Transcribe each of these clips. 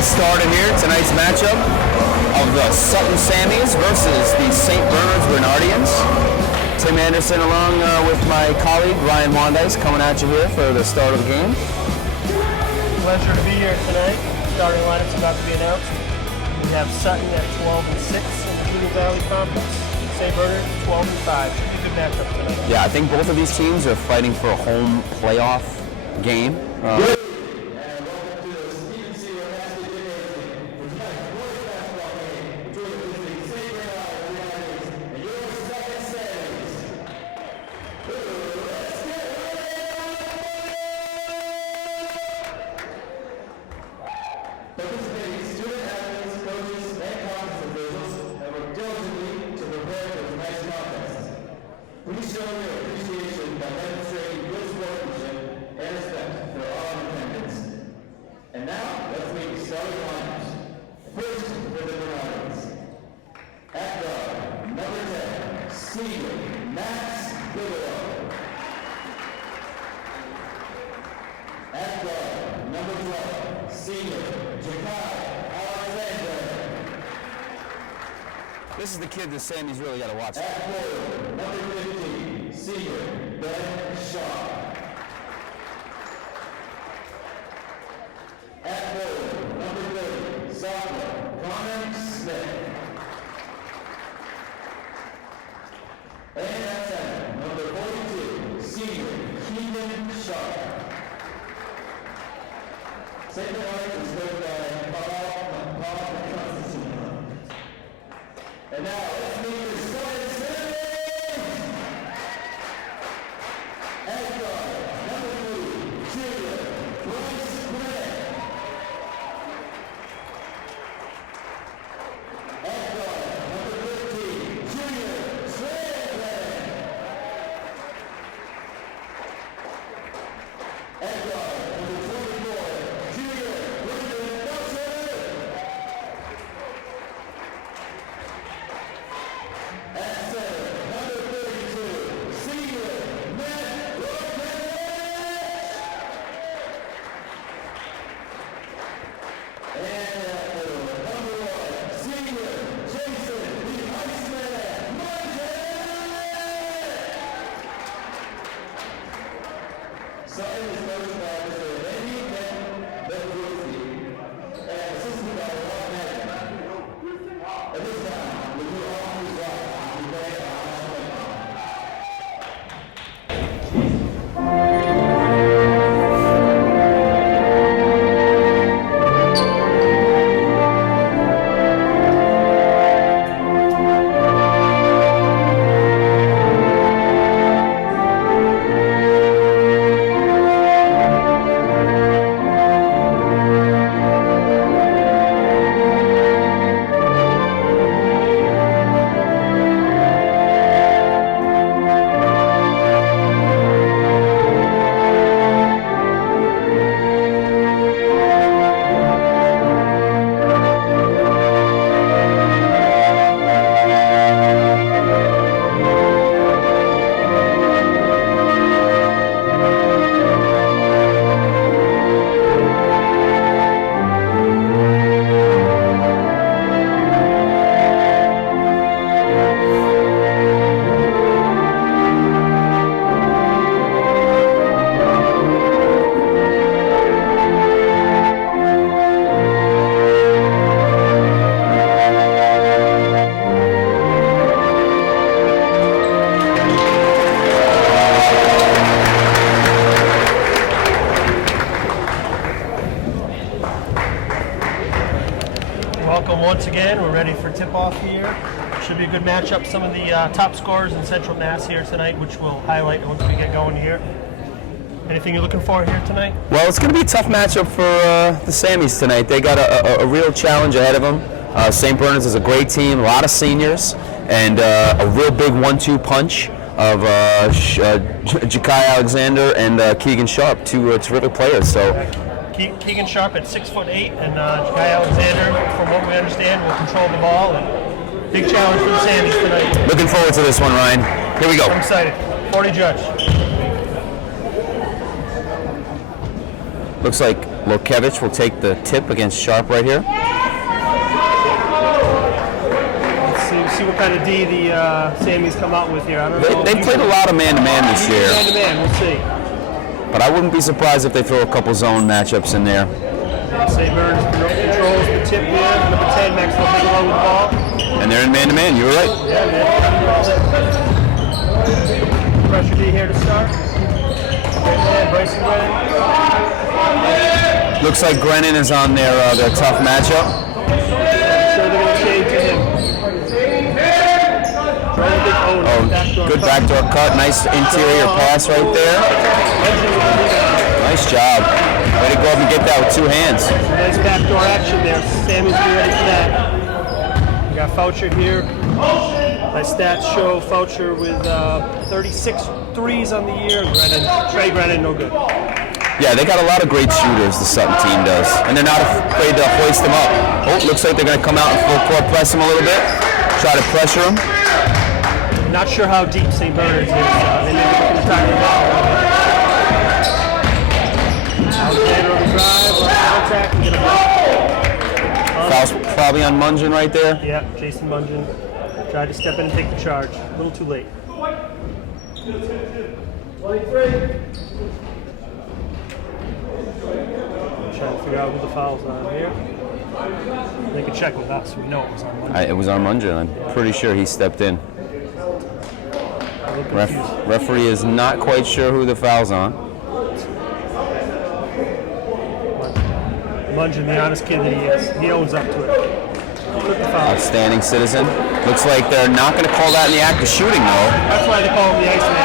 get started here. Tonight's matchup of the Sutton Sammies versus the St. Bernard's Grenadians. Tim Anderson along with my colleague Ryan Wandice coming at you here for the start of the game. Pleasure to be here tonight. Starting lineup's about to be announced. We have Sutton at 12-6 in the Junior Valley Conference. St. Bernard 12-5. Should be a good matchup tonight. Yeah, I think both of these teams are fighting for a home playoff game. Participating student athletes, coaches, and conference officials have worked diligently to prepare for tonight's contest. Please show your appreciation by demonstrating good sportsmanship and respect for all in attendance. And now, let's meet the starting lineups. First, for the Grenadians. At guard, number 10, senior Max Bigelow. At guard, number 12, senior This is the kid the Sammys really got to watch. At forward, number 15, senior Ben Shaw. At forward, number 30, sophomore Connor Smith. And at center, number 42, senior Keegan Sharp. St. Bernard is led by Paul Constantine. And now, let's meet the Sutton Sammies! At guard, number 3, junior Bryce Gray. At guard, number 13, junior Trey Gray. At guard, number 24, junior Brendan Butcher. At center, number 32, senior Matt Rodriguez. And at forward, number 1, senior Jason the Iceman Martin. Sutton is coached by Mr. Andy Benruzi and assisted by Ron Madden. At this time, we do all who's right. Welcome once again. We're ready for tip-off here. Should be a good matchup. Some of the top scorers in Central Mass here tonight, which we'll highlight once we get going here. Anything you're looking for here tonight? Well, it's going to be a tough matchup for the Sammies tonight. They got a real challenge ahead of them. St. Bernard's is a great team, a lot of seniors, and a real big 1-2 punch of Jakai Alexander and Keegan Sharp, two terrific players. So Keegan Sharp at 6'8", and Jakai Alexander, from what we understand, will control the ball. And big challenge for the Sammies tonight. Looking forward to this one, Ryan. Here we go. I'm excited. 40 judge. Looks like Lokevich will take the tip against Sharp right here. Let's see what kind of D the Sammys come out with here. I don't know. They played a lot of man-to-man this year. Man-to-man, we'll see. But I wouldn't be surprised if they throw a couple zone matchups in there. St. Bernard's controls the tip here. Number 10, Maxwell Bigelow with the ball. And they're in man-to-man, you were right. Yeah, man. Pressure D here to start. Bryson Brennan. Looks like Grennan is on their tough matchup. I'm sure they're going to shade to him. Good backdoor cut. Nice interior pass right there. Nice job. Way to go up and get that with two hands. Nice backdoor action there. Sammy's be ready for that. We got Foucher here. My stats show Foucher with 36 threes on the year. Trey Grennan, no good. Yeah, they got a lot of great shooters, the Sutton team does. And they're not afraid to hoist them up. Oh, looks like they're going to come out and full court press them a little bit. Try to pressure them. Not sure how deep St. Bernard's is. They may be looking to target that. Alexander on the drive, contact, and get a block. Foul's probably on Mungin right there. Yeah, Jason Mungin tried to step in and take the charge. A little too late. 23. Trying to figure out who the foul's on here. They can check with us. We know it was on Mungin. It was on Mungin. I'm pretty sure he stepped in. Referee is not quite sure who the foul's on. Mungin, the honest kid that he is, he owns up to it. Outstanding citizen. Looks like they're not going to call that in the act of shooting, though. That's why they call him the Iceman.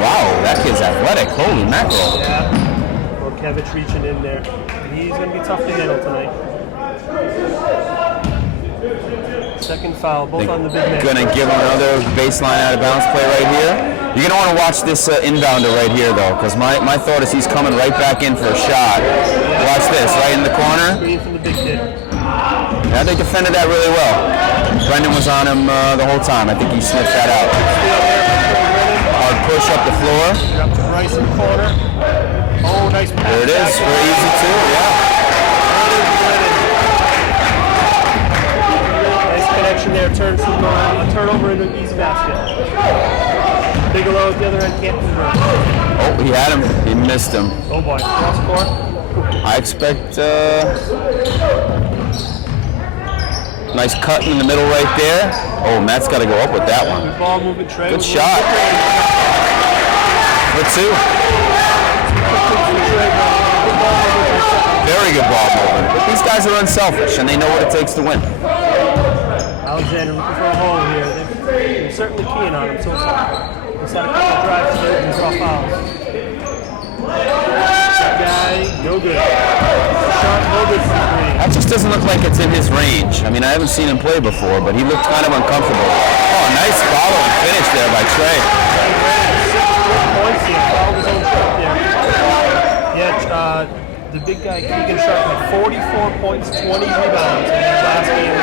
Wow, that kid's athletic. Holy mackerel. Yeah. Lokevich reaching in there. He's going to be tough to handle tonight. Second foul, both on the big man. Going to give him another baseline out of bounds play right here. You're going to want to watch this inbounder right here, though, because my thought is he's coming right back in for a shot. Watch this, right in the corner. Screen from the big kid. Yeah, they defended that really well. Brendan was on him the whole time. I think he sniffed that out. Hard push up the floor. Up to Bryce in the corner. Oh, nice pass. There it is. Very easy, too. Yeah. Connection there, turns from a turnover into an easy basket. Bigelow at the other end can't convert. Oh, he had him. He missed him. Oh boy, cross court. I expect nice cut in the middle right there. Oh, Matt's got to go up with that one. Good ball movement, Trey. Good shot. For two. Very good ball movement. But these guys are unselfish and they know what it takes to win. Alexander looking for a hole here. They're certainly keying on him so far. He's had a couple of drives to and draw fouls. That guy, no good. Shot, no good for three. That just doesn't look like it's in his range. I mean, I haven't seen him play before, but he looked kind of uncomfortable. Oh, nice follow and finish there by Trey. 6 points here. Fouled his own shot there. Yeah, the big guy, Keegan Sharp, had 44 points, 20 rebounds in his last game.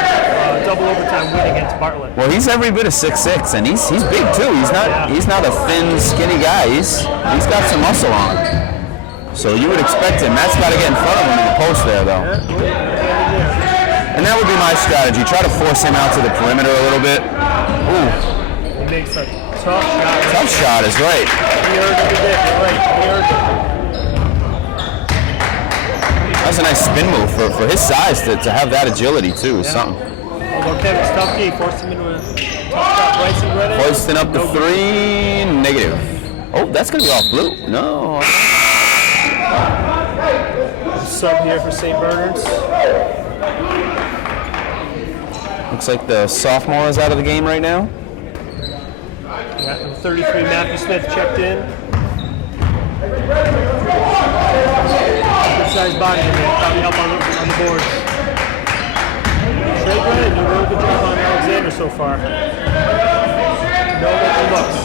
Double overtime win against Bartlett. Well, he's every bit of 6'6", and he's big too. He's not a thin, skinny guy. He's got some muscle on him. So you would expect him. Matt's got to get in front of him in the post there, though. And that would be my strategy. Try to force him out to the perimeter a little bit. Ooh. He makes a tough shot. Tough shot is right. He earned it. You're right. He earned it. That's a nice spin move for his size to have that agility too. Is something. Although Kevin's tough D forced him into a tough shot. Bryson Brennan. Hoisting up the three. Negative. Oh, that's gonna be off blue. No. Sub here for St. Bernard's. Looks like the sophomore is out of the game right now. Yeah, number 33, Matthew Smith checked in. Good sized body in there, probably help on the boards. Trey Grennan doing a real good job on Alexander so far. No open looks.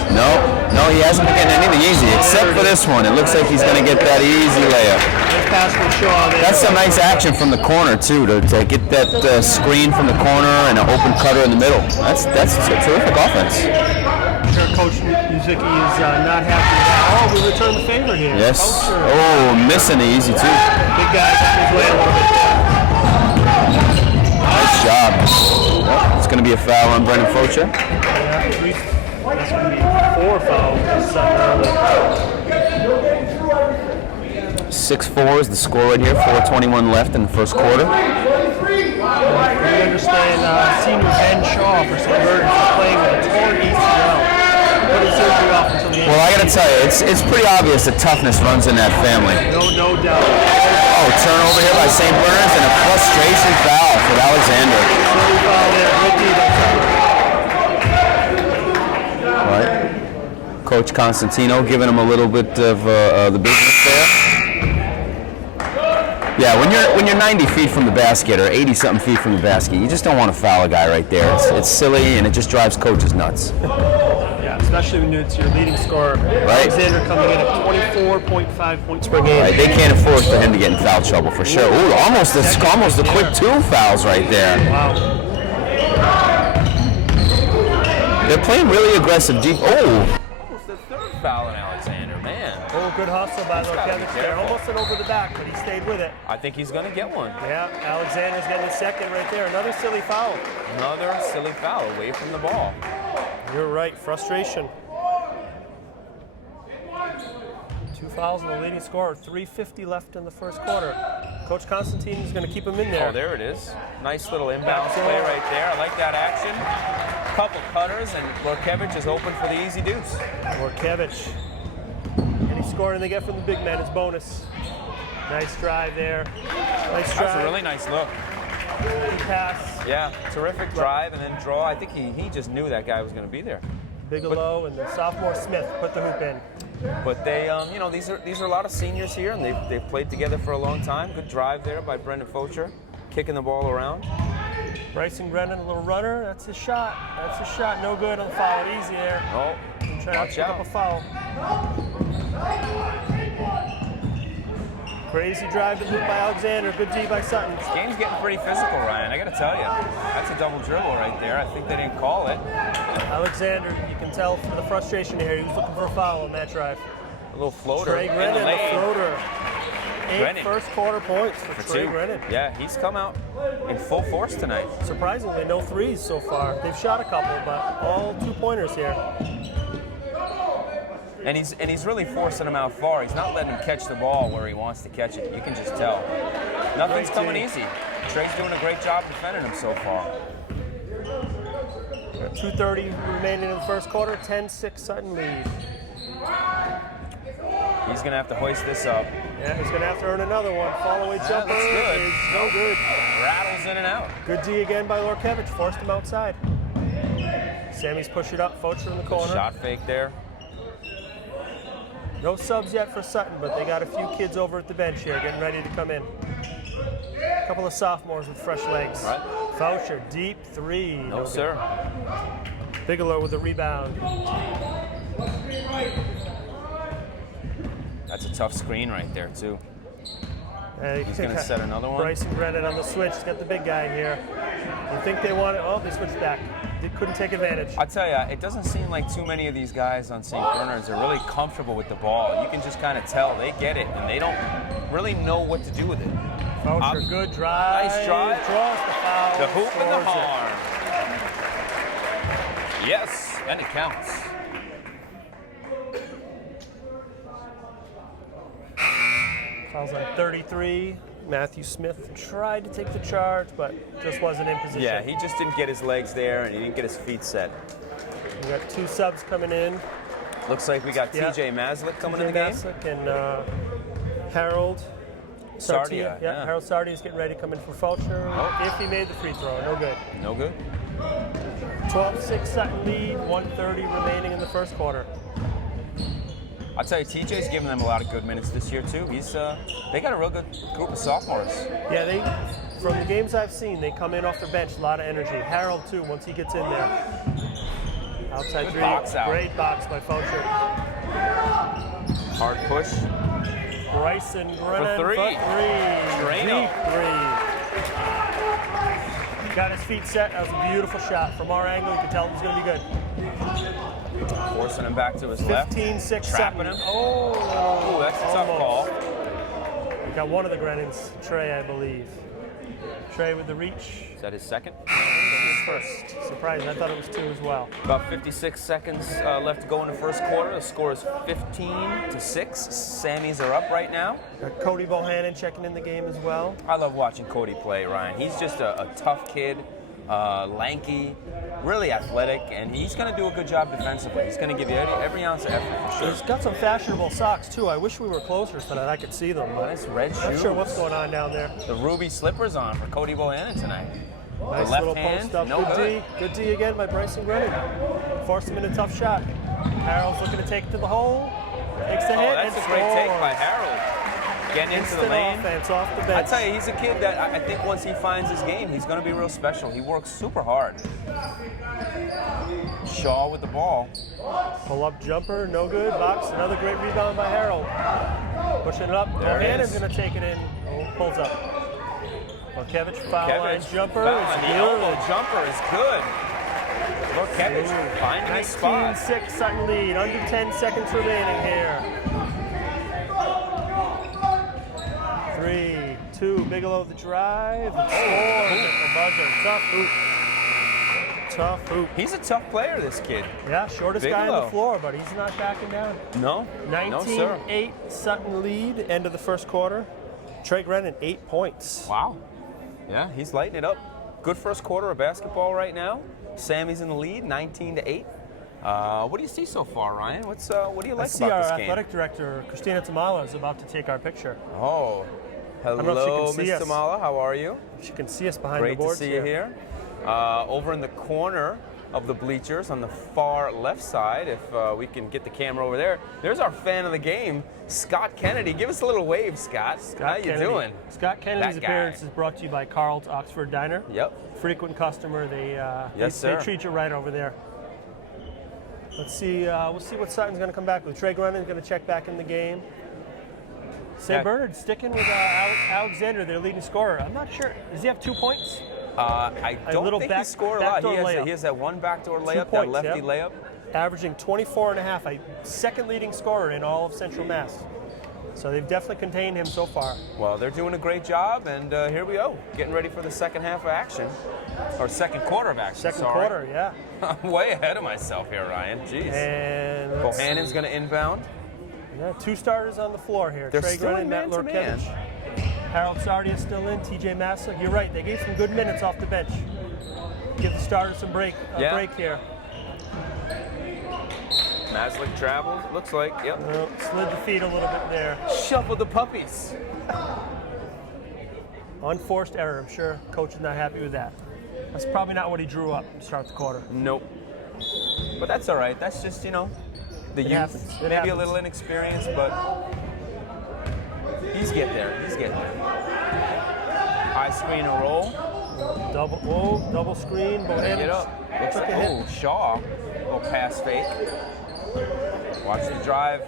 No, he hasn't been getting anything easy, except for this one. It looks like he's going to get that easy layup. This pass from Shaw. That's some nice action from the corner, too, to get that screen from the corner and an open cutter in the middle. That's a terrific offense. I'm sure Coach Muzicki is not happy with that. Oh, we return the favor here. Yes. Focher. Oh, missing the easy, too. Big guy got his way a little bit there. Nice job. Well, it's going to be a foul on Brendan Focher. Yeah, that's going to be 4 fouls. 6-4 is the score right here. 4:21 left in the first quarter. We understand senior Ben Shaw for St. Bernard is playing with a torn ACL. Put his surgery off until the end. Well, I got to tell you, it's pretty obvious that toughness runs in that family. No doubt. Oh, turnover here by St. Bernard's and a frustration foul for Alexander. Silly foul there. Good D by St. Bernard. Right. Coach Constantino giving him a little bit of the business there. Yeah, when you're 90 feet from the basket or 80-something feet from the basket, you just don't want to foul a guy right there. It's silly and it just drives coaches nuts. Yeah, especially when it's your leading scorer. Right. Alexander coming in at 24.5 points per game. Right, they can't afford for him to get in foul trouble for sure. Ooh, almost a quick 2 fouls right there. Wow. They're playing really aggressive deep. Oh. Almost the 3rd foul on Alexander, man. Oh, good hustle by Lorkevich there. Almost an over the back, but he stayed with it. I think he's going to get one. Yeah, Alexander's getting the second right there. Another silly foul. Another silly foul away from the ball. You're right, frustration. 2 fouls on the leading scorer, 3:50 left in the first quarter. Coach Constantine is going to keep him in there. Oh, there it is. Nice little inbounds play right there. I like that action. Couple cutters, and Lorkevich is open for the easy deuce. Lorkevich. Any scoring they get from the big man is bonus. Nice drive there. Nice drive. That's a really nice look. Good pass. Yeah, terrific drive and then draw. I think he just knew that guy was going to be there. Bigelow and the sophomore Smith put the hoop in. But they, these are a lot of seniors here, and they've played together for a long time. Good drive there by Brendan Focher, kicking the ball around. Bryson Brennan, a little runner. That's his shot. That's his shot. No good on the foul. Easy there. Oh, Trying watch to pick out. up a foul. Crazy drive to hoop by Alexander. Good D by Sutton. This game's getting pretty physical, Ryan. I got to tell you, that's a double dribble right there. I think they didn't call it. Alexander, you can tell from the frustration here. He was looking for a foul on that drive. A little floater Trey in the Grennan, a lane. floater. 8 Grennan. first quarter points for Trey 2. Grennan. Yeah, he's come out in full force tonight. Surprisingly, no threes so far. They've shot a couple, but all 2-pointers here. And he's really forcing him out far. He's not letting him catch the ball where he wants to catch it. You can just tell. Nothing's coming easy. Trey's doing a great job defending him so far. 2:30 remaining in the first quarter. 10-6 Sutton lead. He's going to have to hoist this up. Yeah, he's going to have to earn another one. Follow-away jumper that's good. is no good. Rattles in and out. Good D again by Lorkevich. Forced him outside. Sammy's push it up. Focher in the corner. Shot fake there. No subs yet for Sutton, but they got a few kids over at the bench here getting ready to come in. A couple of sophomores with fresh legs. Right. Focher, deep 3. No, sir. Bigelow with a rebound. That's a tough screen right there, too. He's going to set another one. Bryson Brennan on the switch. He's got the big guy here. You think they want it? Oh, they switched back. They couldn't take advantage. I tell you, it doesn't seem like too many of these guys on St. Bernard's are really comfortable with the ball. You can just kind of tell they get it, and they don't really know what to do with it. Focher, good drive. Nice drive. Draws the foul. The hoop and the scores it. harm. Yes, and it counts. Fouls on 33. Matthew Smith tried to take the charge, but just wasn't in position. Yeah, he just didn't get his legs there, and he didn't get his feet set. We got 2 subs coming in. Looks like we got TJ Maslick coming in the game. Maslick and Harold Sardia, Yeah, yeah. Harold Sardia is getting ready to come in for Fulcher. Oh. If he made the free throw, no good. No good. 12-6 Sutton lead, 1:30 remaining in the first quarter. I'll tell you, TJ's giving them a lot of good minutes this year, too. They got a real good group of sophomores. Yeah, from the games I've seen, they come in off the bench, a lot of energy. Harold, too, once he gets in there. Outside Good three. box out. Great box by Faucher. Hard push. Bryson Brennan three. Drano. Deep three. Got his feet set. That was a beautiful shot. From our angle, you could tell it was going to be good. Forcing him back to his left. 15-6. Trapping him. Oh, Ooh, that's a tough call. We got one of the Grennans, Trey, I believe. Trey with the reach. Is that his second? First. Surprising. I thought it was 2 as well. About 56 seconds left to go in the first quarter. The score is 15-6. Sammys are up right now. Got Cody Bohannon checking in the game as well. I love watching Cody play, Ryan. He's just a tough kid, lanky, really athletic, and he's going to do a good job defensively. He's going to give you every ounce of effort for sure. He's got some fashionable socks too. I wish we were closer so that I could see them. Nice red shoes. Not sure what's going on down there. The ruby slippers on for Cody Bohannon tonight. Nice the left little hand, post up. no Good good. D. Good D again by Bryson Brennan. Forced him in a tough shot. Harold's looking to take it to the hole. Takes the hit. Oh, that's and a great take scores. by Harold. Getting into the Instant lane. offense off the I bench. tell you, he's a kid that I think once he finds his game, he's going to be real special. He works super hard. Shaw with the ball. Pull up jumper, no good. Box, another great rebound by Harold. Pushing it up. There it Bohannon's is. going to take it in. Oh, pulls up. Lorkevich, foul line Lorkevich, jumper foul is line. The good. elbow jumper is good. Lorkevich finding his spot. 19-6 Sutton lead. Under 10 seconds remaining here. 3, 2, Bigelow the drive. Scores at the buzzer. Tough hoop. Tough hoop. He's a tough player, this kid. Yeah, shortest guy on Bigelow. the floor, but he's not backing down. No, no, sir. 19-8 Sutton lead, end of the first quarter. Trey Grennan, 8 points. Wow. Yeah, he's lighting it up. Good first quarter of basketball right now. Sammy's in the lead, 19-8. What do you see so far, Ryan? What do you I like see about our this game? athletic director, Christina Tamala, is about to take our picture. Oh, don't know if hello, she can see Miss us. Tamala. How are you? She can see us behind Great the to boards see you here. Over in the corner of the bleachers on the far left side, if we can get the camera over there. There's our fan of the game, Scott Kennedy. Give us a little wave, Scott. How you Kennedy. doing? Scott Kennedy's That guy. appearance is brought to you by Carl's Oxford Diner. Yep. Frequent customer. They Yes, they sir. treat you right over there. Let's see. We'll see what Sutton's going to come back with. Trey Grennan's going to check back in the game. St. Yeah. Bernard sticking with Alexander, their leading scorer. I'm not sure. Does he have 2 points? I don't little think he scored a lot. backdoor layup. He has that one backdoor 2 layup, that points, lefty yeah. layup. Averaging 24.5, a second leading scorer in all of Central Mass. So they've definitely contained him so far. Well, they're doing a great job, and here we go, getting ready for the second half of action, or second quarter of action. Second sorry. quarter, yeah. I'm way ahead of myself here, Ryan. Jeez. And let's Bohannon's going to inbound. Yeah, 2 starters on the floor here. They're Trey still Grennan, in Matt man-to-man. Lorkevich. Harold Sardia still in. TJ Massa. You're right. They gave some good minutes off the bench. Give the starters some break here. Maslick travels, looks like, yep. Slid the feet a little bit there. Shuffle the puppies. Unforced error. I'm sure coach is not happy with that. That's probably not what he drew up to start the quarter. Nope. But that's all right. That's just, the youth. happens. It Maybe happens. a little inexperienced, but he's getting there. He's getting there. High screen and roll. Double screen. Bohannon. Get up. Looks took like, a hit. Shaw. Little pass fake. Watch the drive.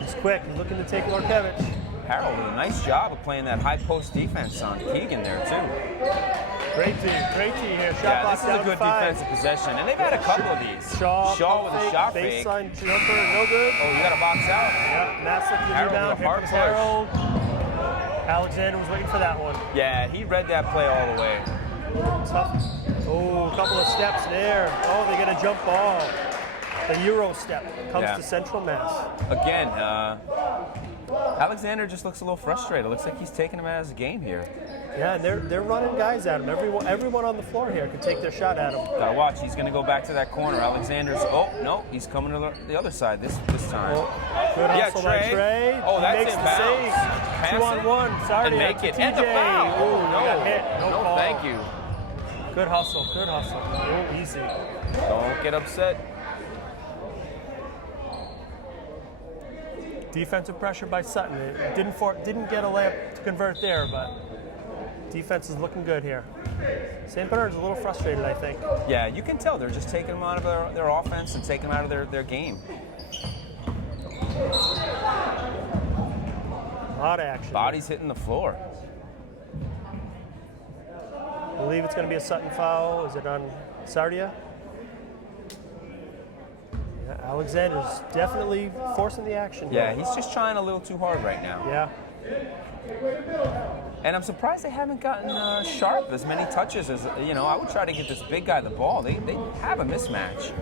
He's quick. He's looking to take Lorkevich. Harold did a nice job of playing that high post defense on Keegan there, too. Great D here. Shot Yeah, clock this is down a good to 5. defensive possession, and they've had a couple of these. Shaw with a shot fake. baseline jumper, no good. Oh, you got to box out. Yep, Massa the Harold rebound. with a hard Here comes push. Harold. Alexander was waiting for that one. Yeah, he read that play all the way. Tough. Oh, a couple of steps there. Oh, they get a jump ball. The Euro step comes Yeah. to Central Mass. Again, Alexander just looks a little frustrated. Looks like he's taking him out of the game here. Yeah, and they're running guys at him. Everyone on the floor here could take their shot at him. Gotta watch. He's gonna go back to that corner. Alexander's. Oh no, he's coming to the other side this time. Oh, good hustle by Trey. Oh, He that's makes in the bounds. save. Pass 2-on-1. it Sorry, and make it. TJ. And the foul. Ooh, Oh, he no. got hit. No call. Thank you. Good hustle. Oh, easy. Don't get upset. Defensive pressure by Sutton. It didn't get a layup to convert there, but defense is looking good here. St. Bernard's a little frustrated, I think. Yeah, you can tell they're just taking them out of their offense and taking them out of their game. A lot of action. Bodies hitting the floor. I believe it's going to be a Sutton foul. Is it on Sardia? Yeah, Alexander's definitely forcing the action. Yeah, he's just trying a little too hard right now. Yeah. And I'm surprised they haven't gotten Sharp as many touches as, I would try to get this big guy the ball. They have a mismatch.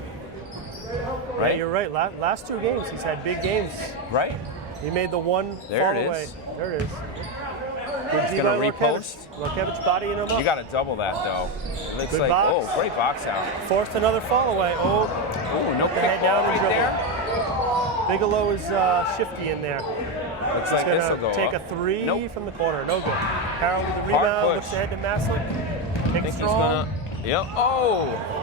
Right? Yeah, you're right. Last 2 games, he's had big games. Right? He made the one There fall it away. is. There it is. He's Good going by to repost. Lorkevich bodying him up. You got to double that, though. It looks Good like, box. great box out. Forced another fall away. Oh, Ooh, no the head kick down ball and right dribble. there. Bigelow is shifty in there. Looks He's like this will going go to take up. a 3 Nope. from the corner. No good. Harold with the Hard rebound. push. Looks ahead to Maslick. I think Kicks he's strong. gonna. Yep. Oh.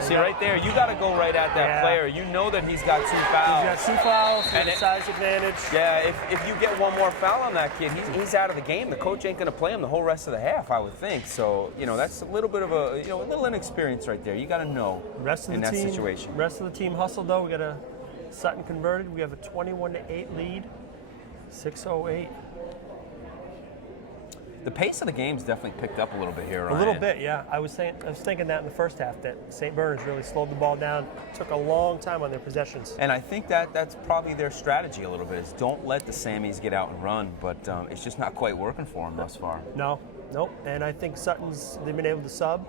See right there, you got to go right at that Yeah. player. You know that he's got 2 He's fouls. got 2 fouls. And And it- size advantage. Yeah, if you get one more foul on that kid, he's out of the game. The coach ain't going to play him the whole rest of the half, I would think. So, that's a little bit of a little inexperience right there. You got to know Rest of in the that team. situation. Rest of the team hustled though. We got a Sutton converted. We have a 21-8 lead. 6:08. The pace of the game's definitely picked up a little bit here, Ryan. A little bit, yeah. I was thinking that in the first half that St. Bernard's really slowed the ball down. Took a long time on their possessions. And I think that's probably their strategy a little bit, is don't let the Sammies get out and run, but it's just not quite working for them thus far. Nope. And I think they've been able to sub.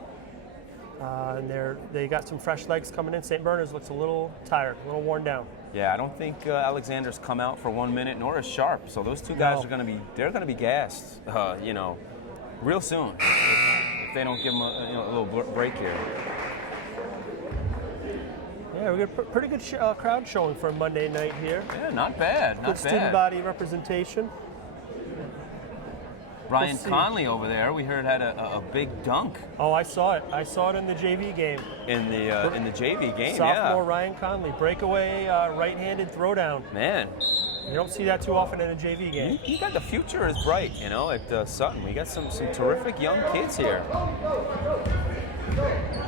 And they got some fresh legs coming in. St. Bernard's looks a little tired, a little worn down. Yeah, I don't think Alexander's come out for 1 minute, nor is Sharp. So those 2 guys No. they're gonna be gassed, real soon if they don't give them a little break here. Yeah, we got a pretty good crowd showing for a Monday night here. Yeah, not bad, not Good student bad. body representation. Ryan Let's see. Conley over there, we heard had a big dunk Oh, I saw it. I saw it in the JV game. in the JV game. Sophomore Ryan Conley, breakaway right-handed throwdown. Yeah, man. You don't see that too often in a JV game. You got the future is bright, at Sutton. We got some terrific young kids here.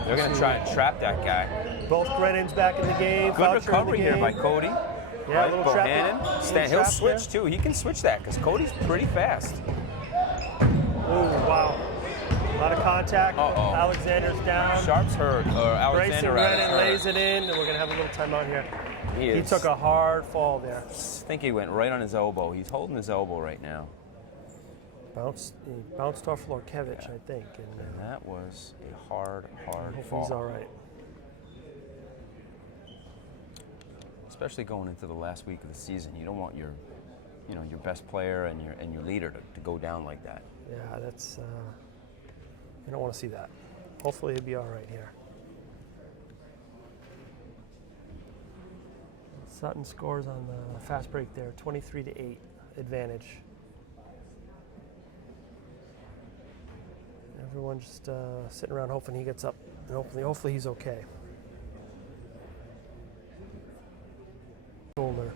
They're gonna try and trap that guy. Both Brennan's back in the game. Good Foucher in the recovery here game. by Cody. Yeah, a little trap. Bohannon. He'll trap switch there. too. He can switch that because Cody's pretty fast. Ooh, wow. A lot of contact. Uh-oh. Alexander's down. Sharp's hurt, or Grayson Alexander rather. Brennan lays it in, and we're going to have a little timeout here. He is. took a hard fall there. I think he went right on his elbow. He's holding his elbow right now. He bounced off Lorkevich, I think. And And that was a hard hopefully fall. he's all right. Especially going into the last week of the season. You don't want your best player and your leader to go down like that. Yeah, that's. You don't want to see that. Hopefully he'll be all right here. Sutton scores on the fast break there, 23-8 advantage. Everyone just sitting around hoping he gets up, and hopefully he's okay. Shoulder.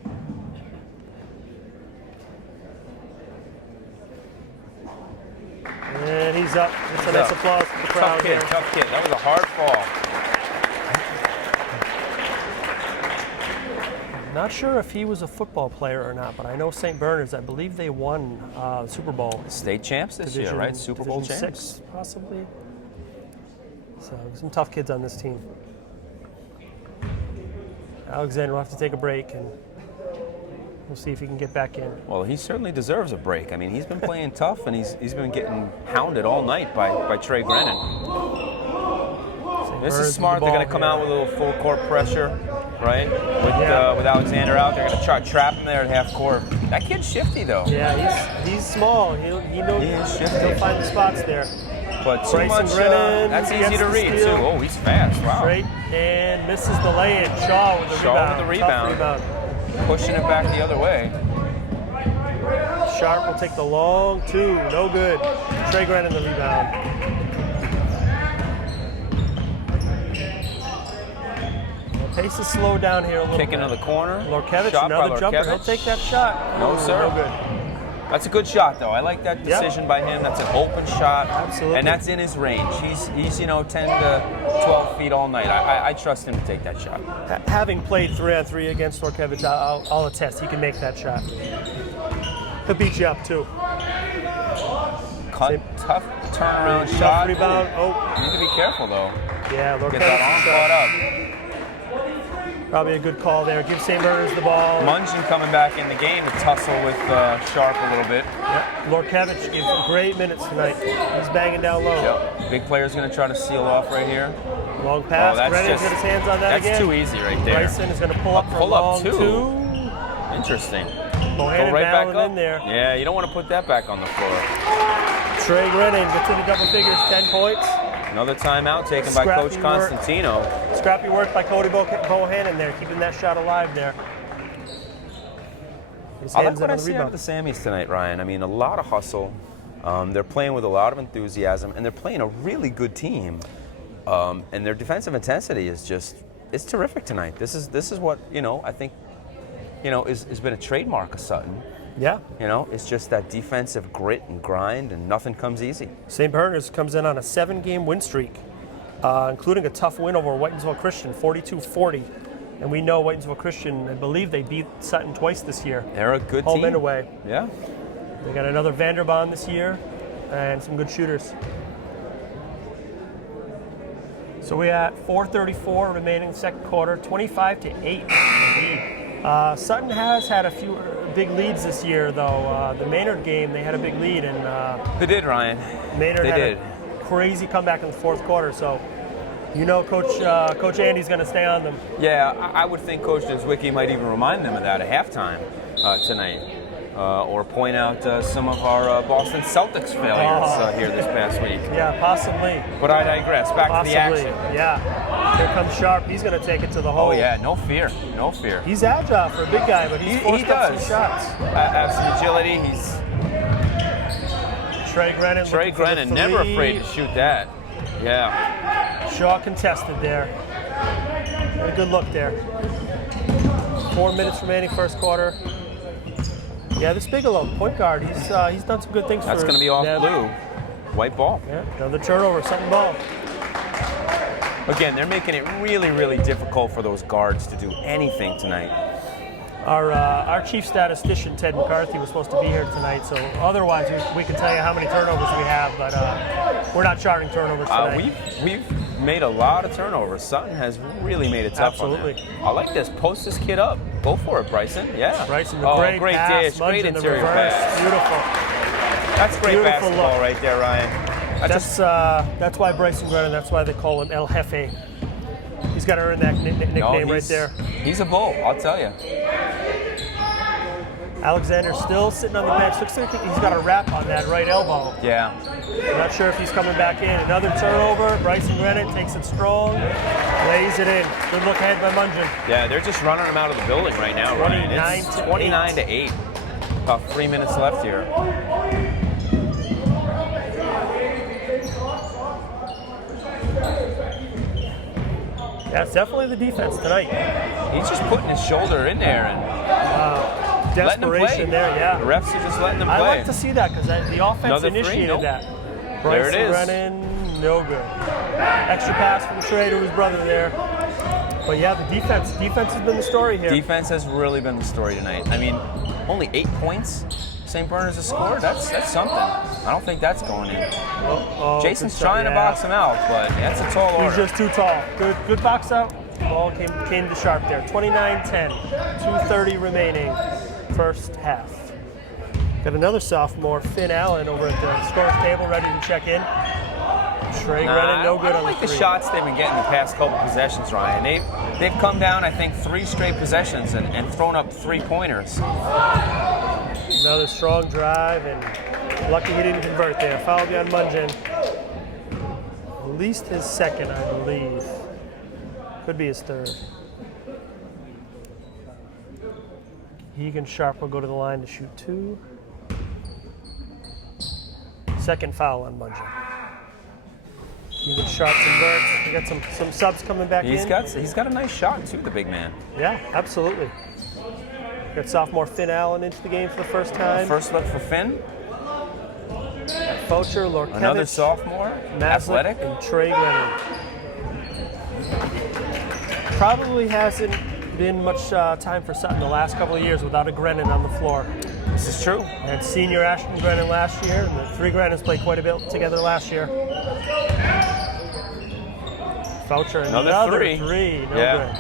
And he's up. It's a nice applause for the crowd Tough kid, here. tough kid. That was a hard fall. Not sure if he was a football player or not, but I know St. Bernard's, I believe they won Super Bowl. State champs this year, right? Super Bowl Division champs. 6, possibly. So some tough kids on this team. Alexander will have to take a break, and we'll see if he can get back in. Well, he certainly deserves a break. I mean, he's been playing tough, and he's been getting hounded all night by Trey Brennan. This is smart. They're going to come out with a little full court pressure, right? With Alexander out, they're going to try to trap him there at half court. That kid's shifty, though. Yeah, he's small. He knows He is shifty. he'll find the spots there. But too Bryson much. Brennan That's gets easy to the read steal. too. Oh, he's fast. Wow. Straight and misses the lay-in. Shaw with the Shaw rebound. with the Tough rebound. Pushing it back the other way. Sharp will take the long two. No good. Trey Brennan the rebound. The pace is slowed down here a little Kick bit. into the corner. Lorkevich, Shot by another jumper. Lorkevich. He'll take that shot. No, Ooh, sir. No good. That's a good shot, though. I like that decision by him. That's an open shot. Absolutely. And that's in his range. He's 10 to 12 feet all night. I trust him to take that shot. Having played 3-on-3 against Lorkevich, I'll attest he can make that shot. He'll beat you up, too. Tough turnaround Tough shot. rebound. You need to be careful, though. Yeah, Get that arm Lorkevich caught up. probably a good call there. Give St. Bernard's the ball. Mungian coming back in the game to tussle with Sharp a little bit. Yep. Lorkevich gives great minutes tonight. He's banging down low. Yep. Big player's going to try to seal off right here. Long pass. Brennan's got his hands on that again. That's too easy right there. Bryson is going to pull up for a long two. Interesting. Bohannon Go right back battling up. in there. Yeah, you don't want to put that back on the floor. Trey Grennan gets into double figures, 10 points. Another timeout taken by Coach Constantino. Scrappy work by Cody Bohannon there, keeping that shot alive there. I like what I see out of the Sammies tonight, Ryan. I mean, a lot of hustle. They're playing with a lot of enthusiasm, and they're playing a really good team. And their defensive intensity is it's terrific tonight. This is what, I think, has been a trademark of Sutton. Yeah. It's just that defensive grit and grind, and nothing comes easy. St. Bernard's comes in on a 7-game win streak, including a tough win over Whitensville Christian, 42-40. And we know Whitensville Christian, I believe they beat Sutton twice this year. They're a good Home team. and away. Yeah. They got another Vanderbond this year, and some good shooters. So we at 4:34 remaining in the second quarter, 25-8 lead. Sutton has had a few big leads this year, though. The Maynard game, they had a big lead, and they did, Ryan. Maynard had a crazy comeback in the fourth quarter. So, Coach Andy's going to stay on them. Yeah, I would think Coach Zwicky might even remind them of that at halftime tonight, or point out some of our Boston Celtics failures here this past week. Yeah, possibly. But I digress. Back to the action. Yeah. Here comes Sharp. He's going to take it to the hole. Oh, yeah. No fear. No fear. He's agile for a big guy, but he does some shots. Has some agility. He's Trey Grennan never afraid to shoot that. Yeah. Shaw contested there. Had a good look there. 4 minutes remaining first quarter. Yeah, this Bigelow, point guard, he's done some good things. That's going to be off blue. White ball. Yeah, another turnover, Sutton ball. Again, they're making it really, really difficult for those guards to do anything tonight. Our chief statistician, Ted McCarthy, was supposed to be here tonight, so otherwise we can tell you how many turnovers we have, but we're not charting turnovers tonight. We've made a lot of turnovers. Sutton has really made it tough Absolutely. on them. I like this. Post this kid up. Go for it, Bryson. Yeah. Bryson, the great pass. Dish. Great interior reverse. pass. Beautiful. That's great Beautiful basketball look. right there, Ryan. That's why Bryson Grennan, that's why they call him El Jefe. He's got to earn that nickname right there. He's a bull, I'll tell you. Alexander still sitting on the bench. Looks like he's got a wrap on that right elbow. Yeah. I'm not sure if he's coming back in. Another turnover. Bryson Grennan takes it strong, lays it in. Good look ahead by Mungian. Yeah, they're just running him out of the building right now, Ryan. It's 29-8. About 3 minutes left here. Yeah, it's definitely the defense tonight. He's just putting his shoulder in there and desperation there, yeah. The refs are just letting him play. I like to see that because the offense Another initiated three? that. There Bryson it is. Grennan, no good. Extra pass from Trey to his brother there. But yeah, the defense has been the story here. Defense has really been the story tonight. I mean, only 8 points St. Bernard's has scored. That's something. I don't think that's going in. Jason's trying to box him out, but that's a tall order. He's just too tall. Good box out. Ball came to Sharp there. 29-10. 2:30 remaining. First half. Got another sophomore, Finn Allen, over at the scorer's table, ready to check in. Trey Grennan, no good I on like the the three. shots they've been getting the past couple possessions, Ryan. They've come down, I think, 3 straight possessions and thrown up 3-pointers. Another strong drive, and lucky he didn't convert there. Foul on Mungian. At least his second, I believe. Could be his third. Hegan Sharp will go to the line to shoot 2. Second foul on Mungian. Hegan Sharp converts. We got some subs coming back in. He's got a nice shot too, the big man. Yeah, absolutely. Got sophomore Finn Allen into the game for the first time. First look for Finn. Focher, Lorkevich, Another sophomore. Maslick, Athletic. and Trey Glennon. Probably hasn't been much time for Sutton the last couple of years without a Grennan on the floor. This is true. Had senior Ashton Grennan last year, and the three Grennans played quite a bit together last year. Foucher, another three. No good.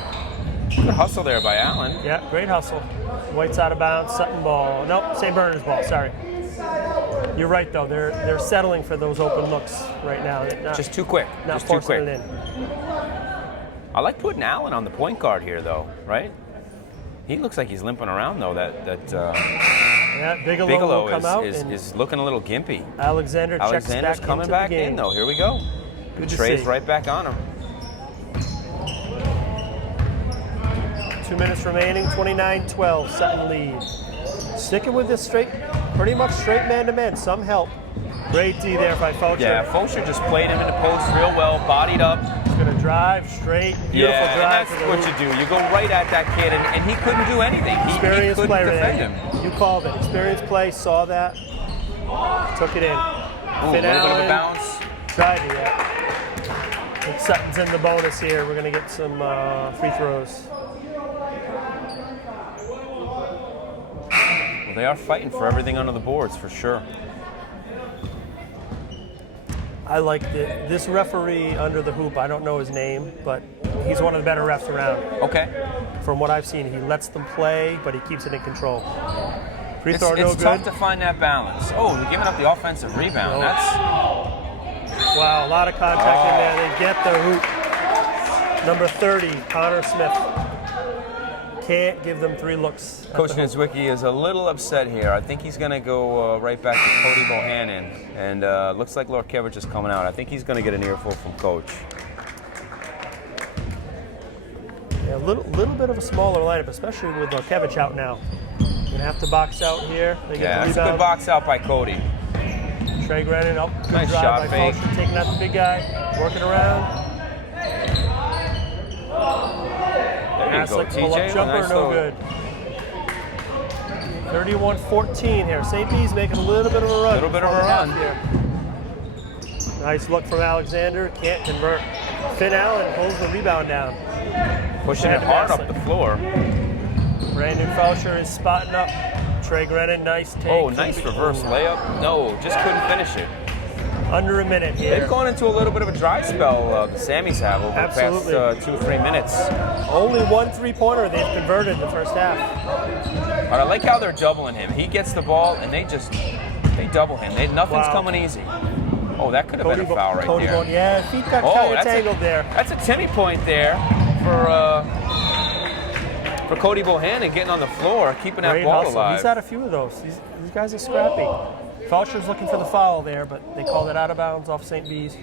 Good hustle there by Allen. Yeah, great hustle. White's out of bounds, Sutton ball. Nope, St. Bernard's ball, sorry. You're right, though. They're settling for those open looks right now. Just too quick. Not Just too forcing quick. it in. I like putting Allen on the point guard here, though, right? He looks like he's limping around, though. Yeah, Bigelow will come out. Is looking a little gimpy. Alexander's coming back in, though. Here we go. Good to Trey's see. right back on him. 2 minutes remaining, 29-12, Sutton lead. Sticking with this pretty much straight man-to-man, some help. Great D there by Foucher. Yeah, Foucher just played him in the post real well, bodied up. He's going to drive straight, beautiful drive. And that's what you do. You go right at that kid, and he couldn't do anything. He Experienced couldn't player defend there. him. You called it. Experienced play, saw that, took it in. Ooh, a Finn little bit of a Allen bounce. tried it, yeah. I think Sutton's in the bonus here. We're going to get some free throws. Well, they are fighting for everything under the boards, for sure. I like this referee under the hoop. I don't know his name, but he's one of the better refs around. Okay. From what I've seen, he lets them play, but he keeps it in control. Free throw, no It's good. tough to find that balance. Oh, they're giving up the offensive rebound. No. That's Wow, a lot of contact in there. They get the hoop. Number 30, Connor Smith. Can't give them 3 looks. Coach Niedzwiecki is a little upset here. I think he's going to go right back to Cody Bohannon, and looks like Lorkevich is coming out. I think he's going to get an earful from Coach. Yeah, a little bit of a smaller lineup, especially with Lorkevich out now. Gonna have to box out here. They get the That's a rebound. good box out by Cody. Trey Grennan up. Good Nice drive shot by fake. Foster, taking out the big guy, working around. There you go, Maslick, pull-up TJ. jumper, Nice no little- good. 31-14 here. St. B's making a little bit of a run. Little bit of a before the run. half here. Nice look from Alexander. Can't convert. Finn Allen pulls the rebound down. Pushing it hard up the floor. Brandon Foucher is spotting up. Trey Grennan, nice take. Oh, nice reverse layup. No, just couldn't finish it. Under a minute here. They've gone into a little bit of a dry spell, the Sammies have, over Absolutely. the past 2 or 3 minutes. Only 1 3-pointer they've converted in the first half. But I like how they're doubling him. He gets the ball, and they double him. Nothing's Wow. coming easy. Oh, that could have been a foul right there. Yeah, feet got Oh, kind of that's tangled there. That's a Timmy point there for Cody Bohannon getting on the floor, keeping that Great ball hustle. alive. He's had a few of those. These guys are scrappy. Foucher's looking for the foul there, but they called it out of bounds off St. B's.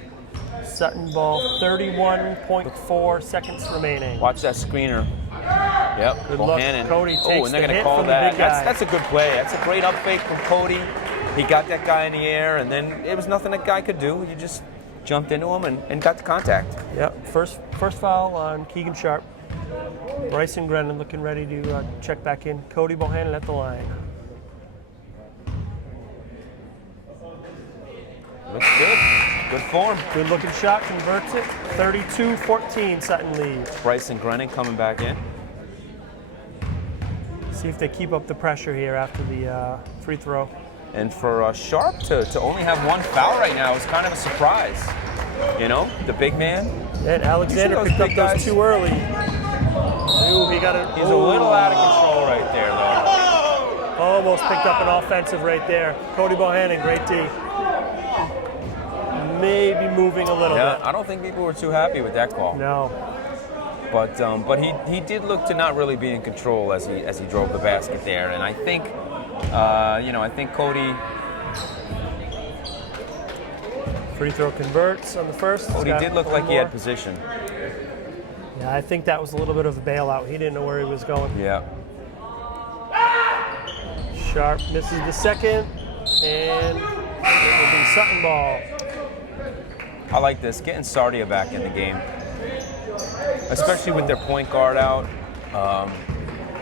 Sutton ball, 31.4 seconds remaining. Watch that screener. Yep, Good luck. Bohannon. Cody Oh, takes and they're the going to hit call from the that. big guy. That's a good play. That's a great up fake from Cody. He got that guy in the air, and then it was nothing that guy could do. You just jumped into him and got the contact. Yep, first foul on Keegan Sharp. Bryson Grennan looking ready to check back in. Cody Bohannon at the line. Looks good. Good form. Good looking shot, converts it. 32-14, Sutton leads. Bryson Grennan coming back in. See if they keep up the pressure here after the free throw. And for Sharp to only have 1 foul right now is kind of a surprise. You know, the big man. And Alexander those picked up big those guys? too early. Ooh, he got it. He's a little out of control right there, though. Almost picked up an offensive right there. Cody Bohannon, great D. Maybe moving a little Yeah, bit. I don't think people were too happy with that call. No. But he did look to not really be in control as he drove the basket there, and I think I think Cody Free throw converts on the first. Cody did look like he had position. Yeah, I think that was a little bit of a bailout. He didn't know where he was going. Yeah. Sharp misses the second, and it will be Sutton ball. I like this, getting Sardia back in the game, especially with their point guard out.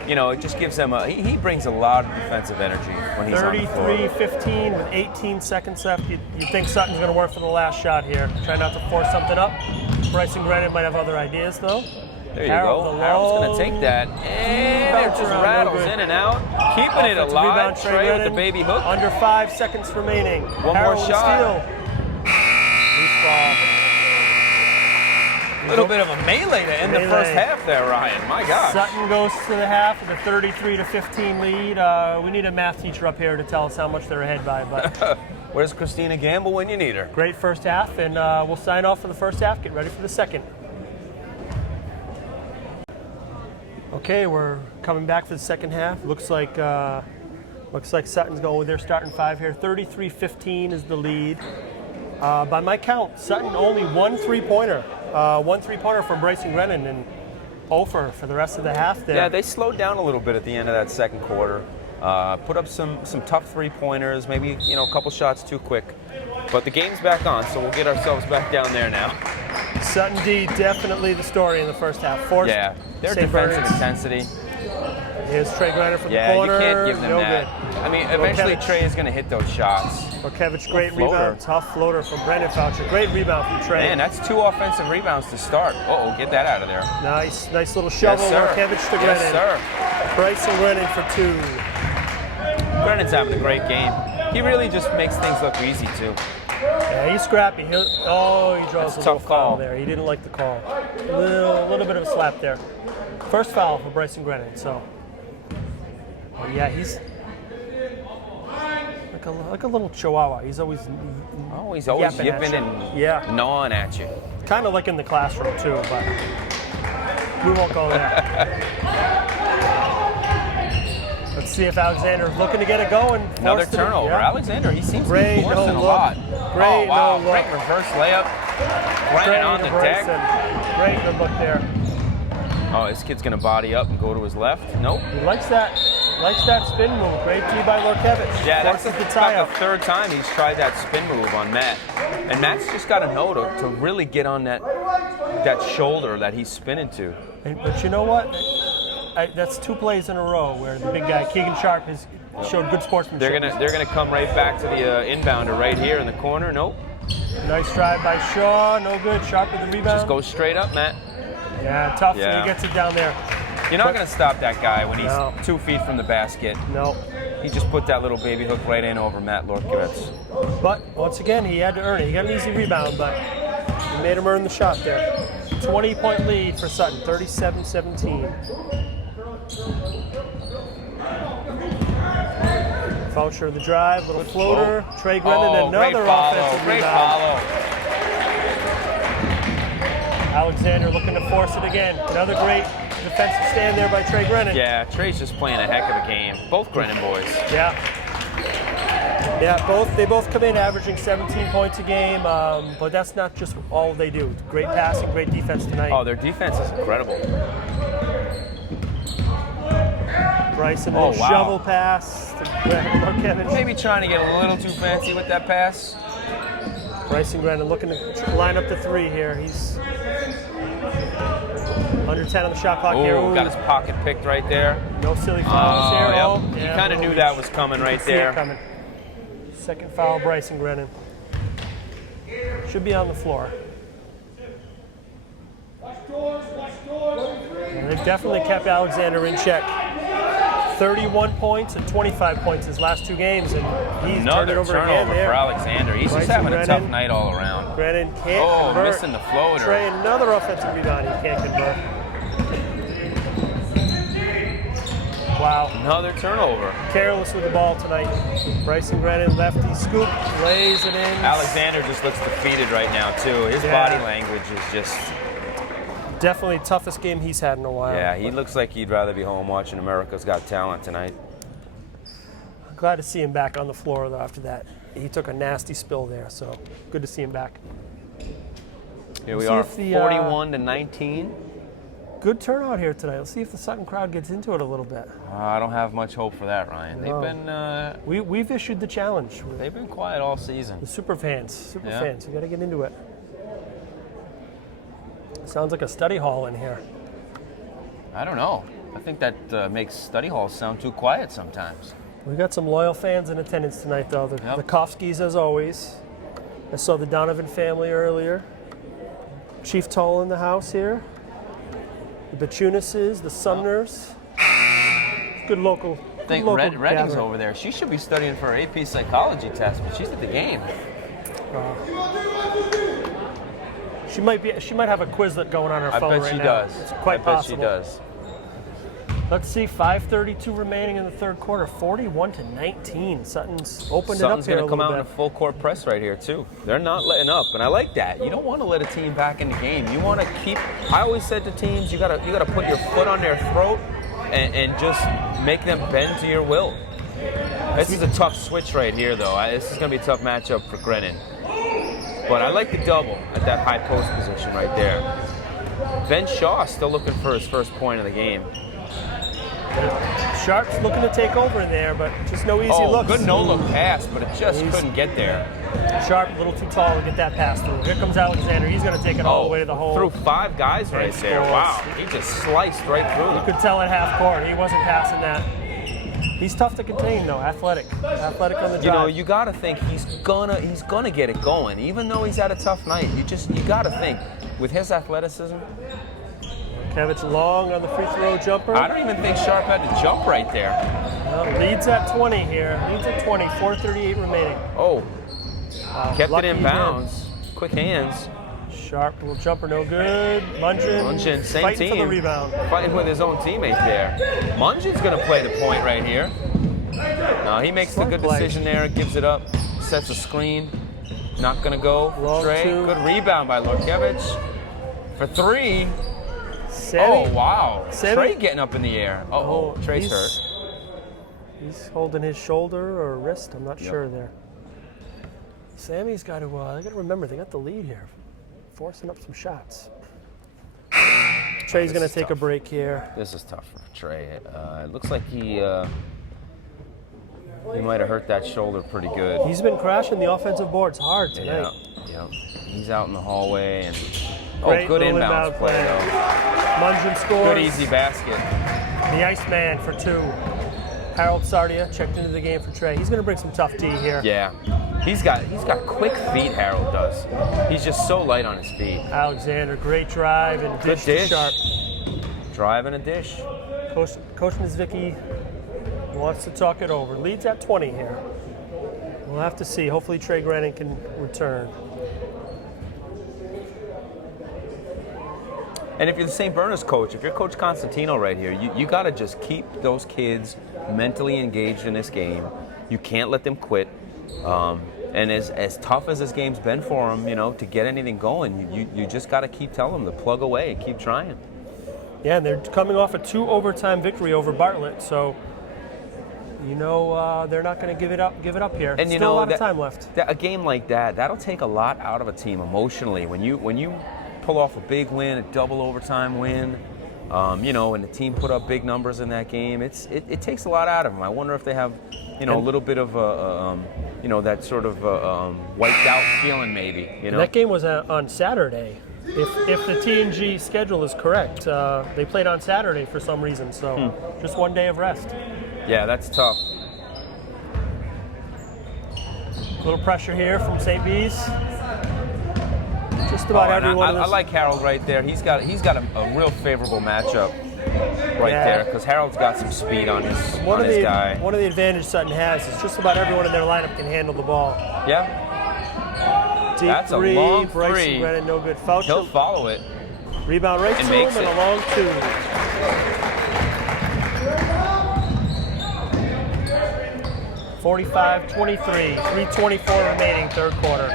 you know, it just gives them he brings a lot of defensive energy when he's on the floor. 33-15 with 18 seconds left. You think Sutton's going to work for the last shot here. Try not to force something up. Bryson Grennan might have other ideas, though. There you go. Harold's going to take that. And it just rattles in and out. Keeping it alive. Trey with the baby hook. Under 5 seconds remaining. One more shot. Loose ball. A little bit of a melee to end the first half there, Ryan. My God. Sutton goes to the half with a 33-15 lead. We need a math teacher up here to tell us how much they're ahead by. But where's Christina Gamble when you need her? Great first half, and we'll sign off for the first half. Get ready for the second. Okay, we're coming back for the second half. Looks like Sutton's going with their starting five here. 33-15 is the lead. By my count, Sutton only one three-pointer. One three-pointer from Bryson Grennan and over for the rest of the half there. Yeah, they slowed down a little bit at the end of that second quarter. Put up some tough three-pointers, maybe a couple shots too quick. But the game's back on, so we'll get ourselves back down there now. Sutton D definitely the story in the first half. Forced yeah, their defensive intensity. Here's Trey Grennan from the Yeah, corner. you can't give them no that. Good. I mean, eventually Trey is going to hit those shots. Orkevich, great rebound. Tough floater from Brandon Foucher. Great rebound from Trey. Man, that's 2 offensive rebounds to start. Uh-oh, get that out of there. Nice little shovel. Yes, Orkevich to Grennan. Yes, sir. Bryson Grennan for 2. Brennan's having a great game. He really just makes things look easy, too. Yeah, he's scrappy. He draws a little foul there. He didn't like the call. A little bit of a slap there. First foul for Bryson Grennan, so. Yeah, he's like a little chihuahua. He's always yipping and gnawing at you. Kind of like in the classroom too, but we won't go there. Let's see if Alexander's looking to get it going. Another turnover. Yeah. Alexander, he seems to be forcing a lot. Great wow. no look. Great reverse layup. Right on the deck. Great good look there. Oh, this kid's going to body up and go to his left. Nope. He likes that spin move. Great D by Lorkevich. Yeah, that's about the third time he's tried that spin move on Matt. And Matt's just got to know to really get on that shoulder that he's spinning to. But you know what? That's 2 plays in a row where the big guy, Keegan Sharp, has showed good sportsmanship. They're gonna come right back to the inbounder right here in the corner. Nope. Nice drive by Shaw. No good. Sharp with the rebound. Just go straight up, Matt. Yeah, tough. Yeah. He gets it down there. You're not going to stop that guy when he's 2 feet from the basket. No. He just put that little baby hook right in over Matt Lorkevich. But once again, he had to earn it. He got an easy rebound, but he made him earn the shot there. 20-point lead for Sutton, 37-17. Foucher the drive, little floater. Trey Grennan, another offensive great rebound. Follow. Alexander looking to force it again. Another great defensive stand there by Trey Grennan. Yeah, Trey's just playing a heck of a game. Both Grennan boys. Yeah. Yeah, they both come in averaging 17 points a game, but that's not just all they do. Great passing, great defense tonight. Oh, their defense is incredible. Bryson, a shovel pass to Lorkevich. Maybe trying to get a little too fancy with that pass. Bryson Grennan looking to line up the 3 here. He's under 10 on the shot clock here. Got his pocket picked right there. No silly fouls there. Yep. Oh, You kind of knew that was coming right there. Coming. Second foul, Bryson Grennan. Should be on the floor. And they've definitely kept Alexander in check. 31 points and 25 points his last 2 games, and he's turned it over again there. For Alexander. He's just having a tough night all around. Grennan can't convert. Missing the floater. Trey, another offensive rebound. He can't convert. Wow. Another turnover. Careless with the ball tonight. Bryson Grennan, lefty scoop, lays it in. Alexander just looks defeated right now, too. His body language is just... Definitely toughest game he's had in a while. Yeah, he looks like he'd rather be home watching America's Got Talent tonight. Glad to see him back on the floor, though, after that. He took a nasty spill there, so good to see him back. Here we are, 41-19. Good turnout here tonight. Let's see if the Sutton crowd gets into it a little bit. I don't have much hope for that, Ryan. They've been... We've issued the challenge. They've been quiet all season. The super fans. You got to get into it. Sounds like a study hall in here. I don't know. I think that makes study halls sound too quiet sometimes. We got some loyal fans in attendance tonight, though. The Kofskis, as always. I saw the Donovan family earlier. Chief Toll in the house here. The Bachunases, the Sumners. Good local. I think Redding's over there. She should be studying for her AP psychology test, but she's at the game. She might have a Quizlet going on her phone right now. I bet she does. It's quite possible. I bet she does. Let's see, 5:32 remaining in the third quarter, 41-19. Sutton's opened it up here a little bit. Sutton's going to come out in a full court press right here too. They're not letting up, and I like that. You don't want to let a team back in the game. You want to keep. I always said to teams, you got to put your foot on their throat and just make them bend to your will. This is a tough switch right here, though. This is going to be a tough matchup for Grennan. But I like the double at that high post position right there. Ben Shaw still looking for his first point of the game. Sharp's looking to take over in there, but just no easy looks. Good no-look pass, but it just couldn't get there. Sharp, a little too tall to get that pass through. Here comes Alexander. He's going to take it all the way to the hole. Through 5 guys right there. Wow, he just sliced right through. You could tell at half court he wasn't passing that. He's tough to contain, though. Athletic on the drive. You know, you got to think he's gonna get it going, even though he's had a tough night. You got to think with his athleticism. Kevich long on the free throw jumper. I don't even think Sharp had to jump right there. Well, leads at 20 here. Leads at 20. 4:38 remaining. Oh, kept it in bounds. Quick hands. Sharp, little jumper, no good. Mungin, same fighting team. for the rebound. Fighting with his own teammate there. Mungin's going to play the point right here. No, he makes the good decision there. Gives it up. Sets a screen. Not going to go. Long Trey. two. Good rebound by Lorkevich. For 3. Sammy. Oh, wow. Sammy. Trey getting up in the air. Trey's hurt. He's holding his shoulder or wrist. I'm not sure there. Sammy's got to, they got to remember, they got the lead here. Forcing up some shots. Trey's going to take a break here. This is tough for Trey. It looks like he might have hurt that shoulder pretty good. He's been crashing the offensive boards hard tonight. Yeah. He's out in the hallway and Great good inbound play though. Mungin scores. Good easy basket. The Iceman for 2. Harold Sardia checked into the game for Trey. He's going to bring some tough D here. Yeah. He's got quick feet, Harold does. He's just so light on his feet. Alexander, great drive and Good dish. dish. Sharp. Drive and a dish. Coach Nizvicki wants to talk it over. Leads at 20 here. We'll have to see. Hopefully Trey Grennan can return. And if you're the St. Bernard's coach, if you're Coach Constantino right here, you got to just keep those kids mentally engaged in this game. You can't let them quit. And as tough as this game's been for them, to get anything going, you just got to keep telling them to plug away and keep trying. Yeah, and they're coming off a 2 overtime victory over Bartlett, so they're not going to give it up here. And still a lot of time left. A game like that'll take a lot out of a team emotionally. When you pull off a big win, a double overtime win, and the team put up big numbers in that game, it takes a lot out of them. I wonder if they have, a little bit of that sort of wiped out feeling maybe. That game was on Saturday. If the TNG schedule is correct, they played on Saturday for some reason, so just 1 day of rest. Yeah, that's tough. A little pressure here from St. B's. Just about everyone. I like Harold right there. He's got a real favorable matchup right there because Harold's got some speed on his guy. One of the advantages Sutton has is just about everyone in their lineup can handle the ball. Yeah. Deep That's three, a long Bryson three. Brennan, no good. Foul. He'll follow it. Rebound right to him and a long 2. (45-23), 3:24 remaining, third quarter.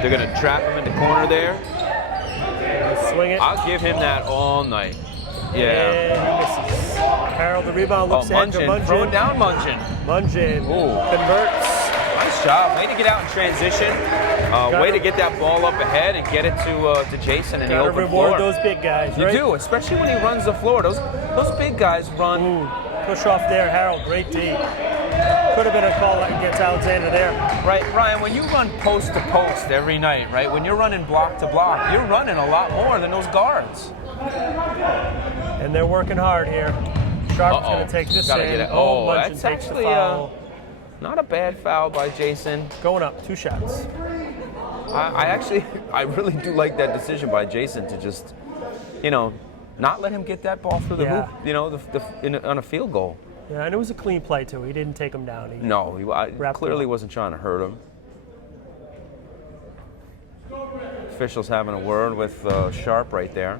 They're going to trap him in the corner there. Swing it. I'll give him that all night. Yeah. And he misses. Harold, the rebound looks ahead to Mungin. Throwing down Mungin. Mungin converts. Nice job. Way to get out in transition. Way to get that ball up ahead and get it to Jason in the open floor. Reward those big guys, right? You do, especially when he runs the floor. Those big guys run. Ooh, push off there, Harold. Great D. Could have been a call against Alexander there. Right, Ryan, when you run post to post every night, right, when you're running block to block, you're running a lot more than those guards. And they're working hard here. Sharp's going to take this Gotta in. get it. Oh, Munchen That's takes the actually foul. not a bad foul by Jason. Going up, 2 shots. I really do like that decision by Jason to just, not let him get that ball through the Yeah. hoop, on a field goal. Yeah, and it was a clean play, too. He didn't take him down. He I clearly him up. wasn't trying to hurt him. Officials having a word with Sharp right there.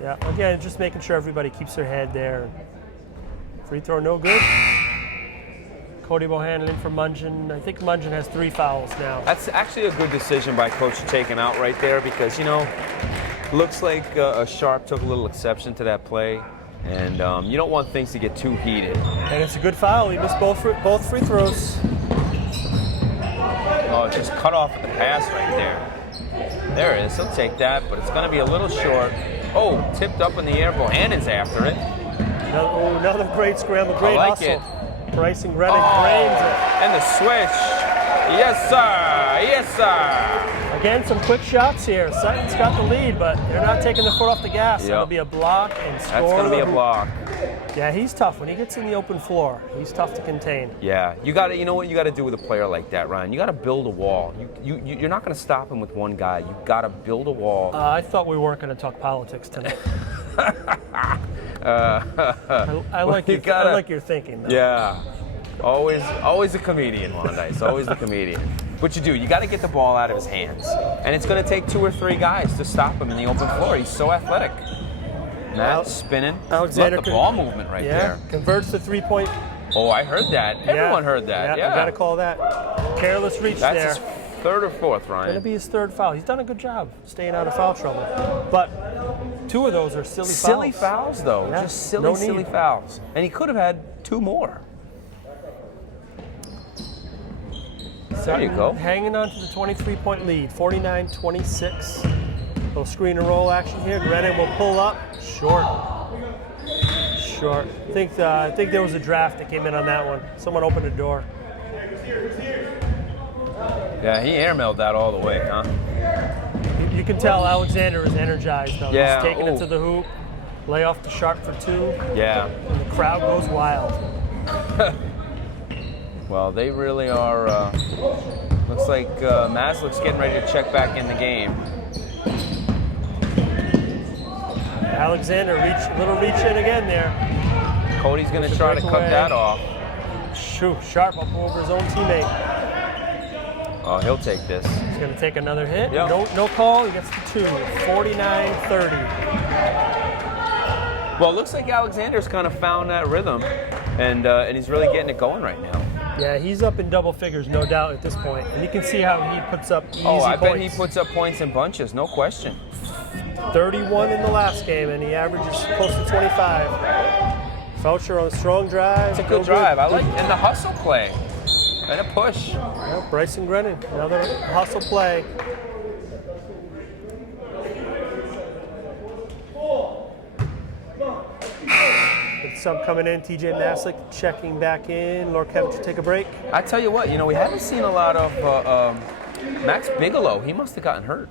Yeah, again, just making sure everybody keeps their head there. Free throw, no good. Cody Bohannon in for Munchen. I think Munchen has 3 fouls now. That's actually a good decision by Coach to take him out right there because, looks like Sharp took a little exception to that play. And you don't want things to get too heated. And it's a good foul. He missed both free throws. Oh, just cut off the pass right there. There it is. He'll take that, but it's going to be a little short. Oh, tipped up in the air. Bohannon's after it. Another great scramble. Great I like hustle. it. Bryson Grennan drains it. And the switch. Yes, sir. Yes, sir. Again, some quick shots here. Sutton's got the lead, but they're not taking the foot off the gas. Yep. It'll be a block and score. That's going to be a block. Yeah, he's tough. When he gets in the open floor, he's tough to contain. Yeah, you know what you got to do with a player like that, Ryan? You got to build a wall. You're not going to stop him with one guy. You got to build a wall. I thought we weren't going to talk politics tonight. I like your thinking, though. Yeah. Always a comedian, Mondice. Always the comedian. What you do, you got to get the ball out of his hands. And it's going to take 2 or 3 guys to stop him in the open floor. He's so athletic. Now spinning. Alexander Love the ball movement right there. Converts the 3-point. Oh, I heard that. Everyone heard that. Yeah. You got to call that. Careless reach there. That's his 3rd or 4th, Ryan. Going to be his 3rd foul. He's done a good job staying out of foul trouble. But 2 of those are silly fouls. Silly fouls, though. Yeah, Just silly, no silly need. fouls. And he could have had 2 more. There you go. Hanging on to the 23-point lead, 49-26. Little screen and roll action here. Grennan will pull up. Short. I think there was a draft that came in on that one. Someone opened the door. Yeah, he airmailed that all the way, huh? You can tell Alexander is energized, though. Yeah. He's taking it to the hoop. Lay off the Sharp for 2. Yeah. And the crowd goes wild. Well, they really are. Looks like Maslick's getting ready to check back in the game. Alexander, little reach in again there. Cody's going to try to cut that off. Shoot, Sharp up over his own teammate. Oh, he'll take this. He's going to take another hit. Yep. No call. He gets the 2. 49-30. Well, it looks like Alexander's kind of found that rhythm, and he's really getting it going right now. Yeah, he's up in double figures, no doubt, at this point. And you can see how he puts up easy points. I bet he puts up points in bunches, no question. 31 in the last game, and he averages close to 25. Felcher on a strong drive. It's a good drive. I like, and the hustle play, and a push. Yeah, Bryson Grennan, another hustle play. Good sub coming in. TJ Maslick checking back in. Lorkevich take a break. I tell you what, we haven't seen a lot of Max Bigelow. He must have gotten hurt.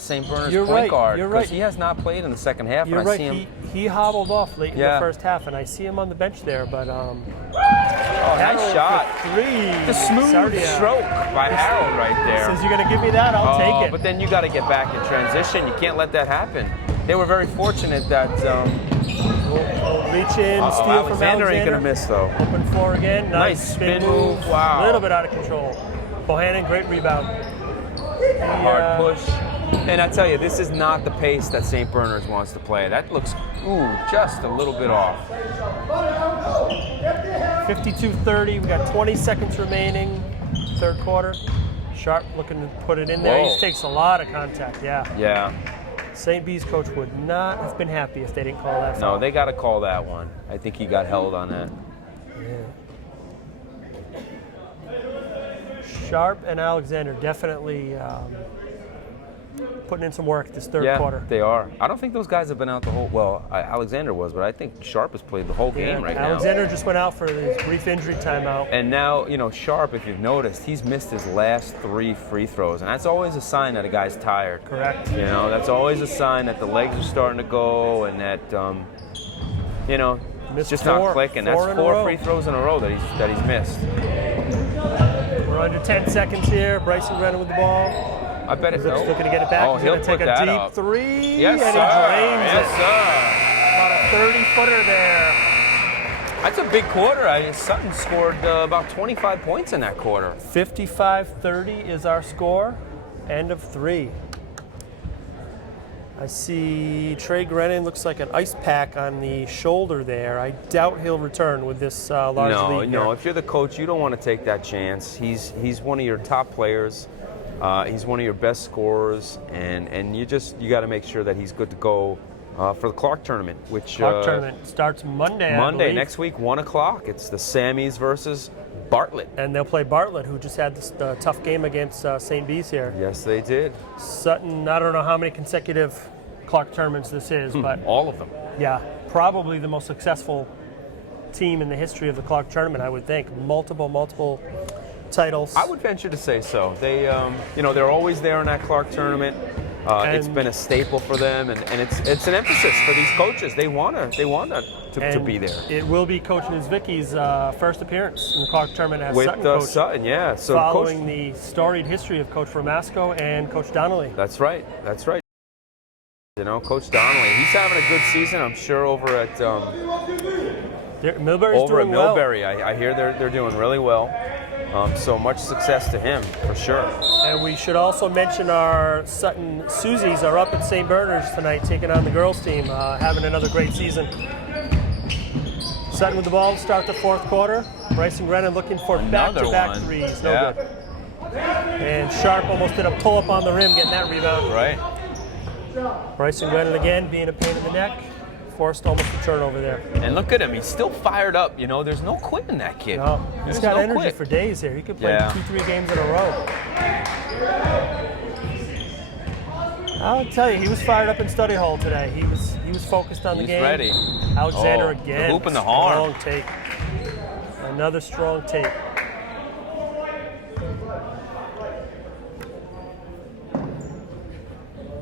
St. Bernard's point guard. You're right. He has not played in the second half. You're and I right. see him. He hobbled off late in the first half, and I see him on the bench there. But nice shot. 3. The smooth stroke by Harold right there. Says you're going to give me that, I'll take it. But then you got to get back in transition. You can't let that happen. They were very fortunate that. Reach in, steal from Alexander Alexander. ain't gonna miss though. Open floor again. Nice spin move. Wow. A little bit out of control. Bohannon, great rebound. Hard push. And I tell you, this is not the pace that St. Bernard's wants to play. That looks, just a little bit off. 52-30. We got 20 seconds remaining. 3rd quarter. Sharp looking to put it in there. Whoa. He takes a lot of contact. Yeah. Yeah. St. B's coach would not have been happy if they didn't call that foul. No, they got to call that one. I think he got held on that. Yeah. Sharp and Alexander definitely putting in some work this 3rd quarter. They are. I don't think those guys have been out the whole. Well, Alexander was, but I think Sharp has played the whole game right now. Alexander just went out for his brief injury timeout. And now, Sharp, if you've noticed, he's missed his last 3 free throws, and that's always a sign that a guy's tired. Correct. That's always a sign that the legs are starting to go, and that you know, it's Missed just four. not clicking. Four That's in a 4 row. free throws in a row that he's missed. We're under 10 seconds here. Bryson Brennan with the ball. I bet it's Looking to get it back. Oh, He's he'll going to take put a that deep up. three. Yes, and sir. he drains Yes, it. sir. About a 30-footer there. That's a big quarter. Sutton scored about 25 points in that quarter. 55-30 is our score. End of 3. I see Trey Grennan looks like an ice pack on the shoulder there. I doubt he'll return with this large lead. No. here. If you're the coach, you don't want to take that chance. He's one of your top players. He's one of your best scorers, and you got to make sure that he's good to go for the Clark tournament, which Clark tournament starts Monday. I believe. next week, 1 o'clock. It's the Sammies versus Bartlett. And they'll play Bartlett, who just had this tough game against St. Bees here. Yes, they did. Sutton, I don't know how many consecutive Clark tournaments this is, but All of them. yeah, probably the most successful team in the history of the Clark tournament, I would think. Multiple titles. I would venture to say so. They, they're always there in that Clark tournament. It's been a staple for them, and it's an emphasis for these coaches. They want to be there. It will be Coach Nizvicki's first appearance in the Clark tournament as With Sutton coach, Sutton, yeah. So following the storied history of Coach Romasco and Coach Donnelly. That's right. You know, Coach Donnelly, he's having a good season, I'm sure, over at Millbury's over at doing well. Millbury. I hear they're doing really well. So much success to him, for sure. And we should also mention our Sutton Susies are up at St. Bernard's tonight, taking on the girls team, having another great season. Sutton with the ball to start the fourth quarter. Bryson Grennan looking for Another back-to-back one. threes. No Yeah. good. And Sharp almost did a pull-up on the rim, getting that rebound. Right. Bryson Grennan again being a pain in the neck. Forced almost a turnover there. And look at him, he's still fired up. You know, there's no quitting that kid. No, he's There's got no energy quit. for days here. He could play Yeah. 2-3 games in a row. I'll tell you, he was fired up in study hall today. He was focused on the He's game. ready. Alexander Oh, again. the hoop and the harm. Strong take. Another strong take.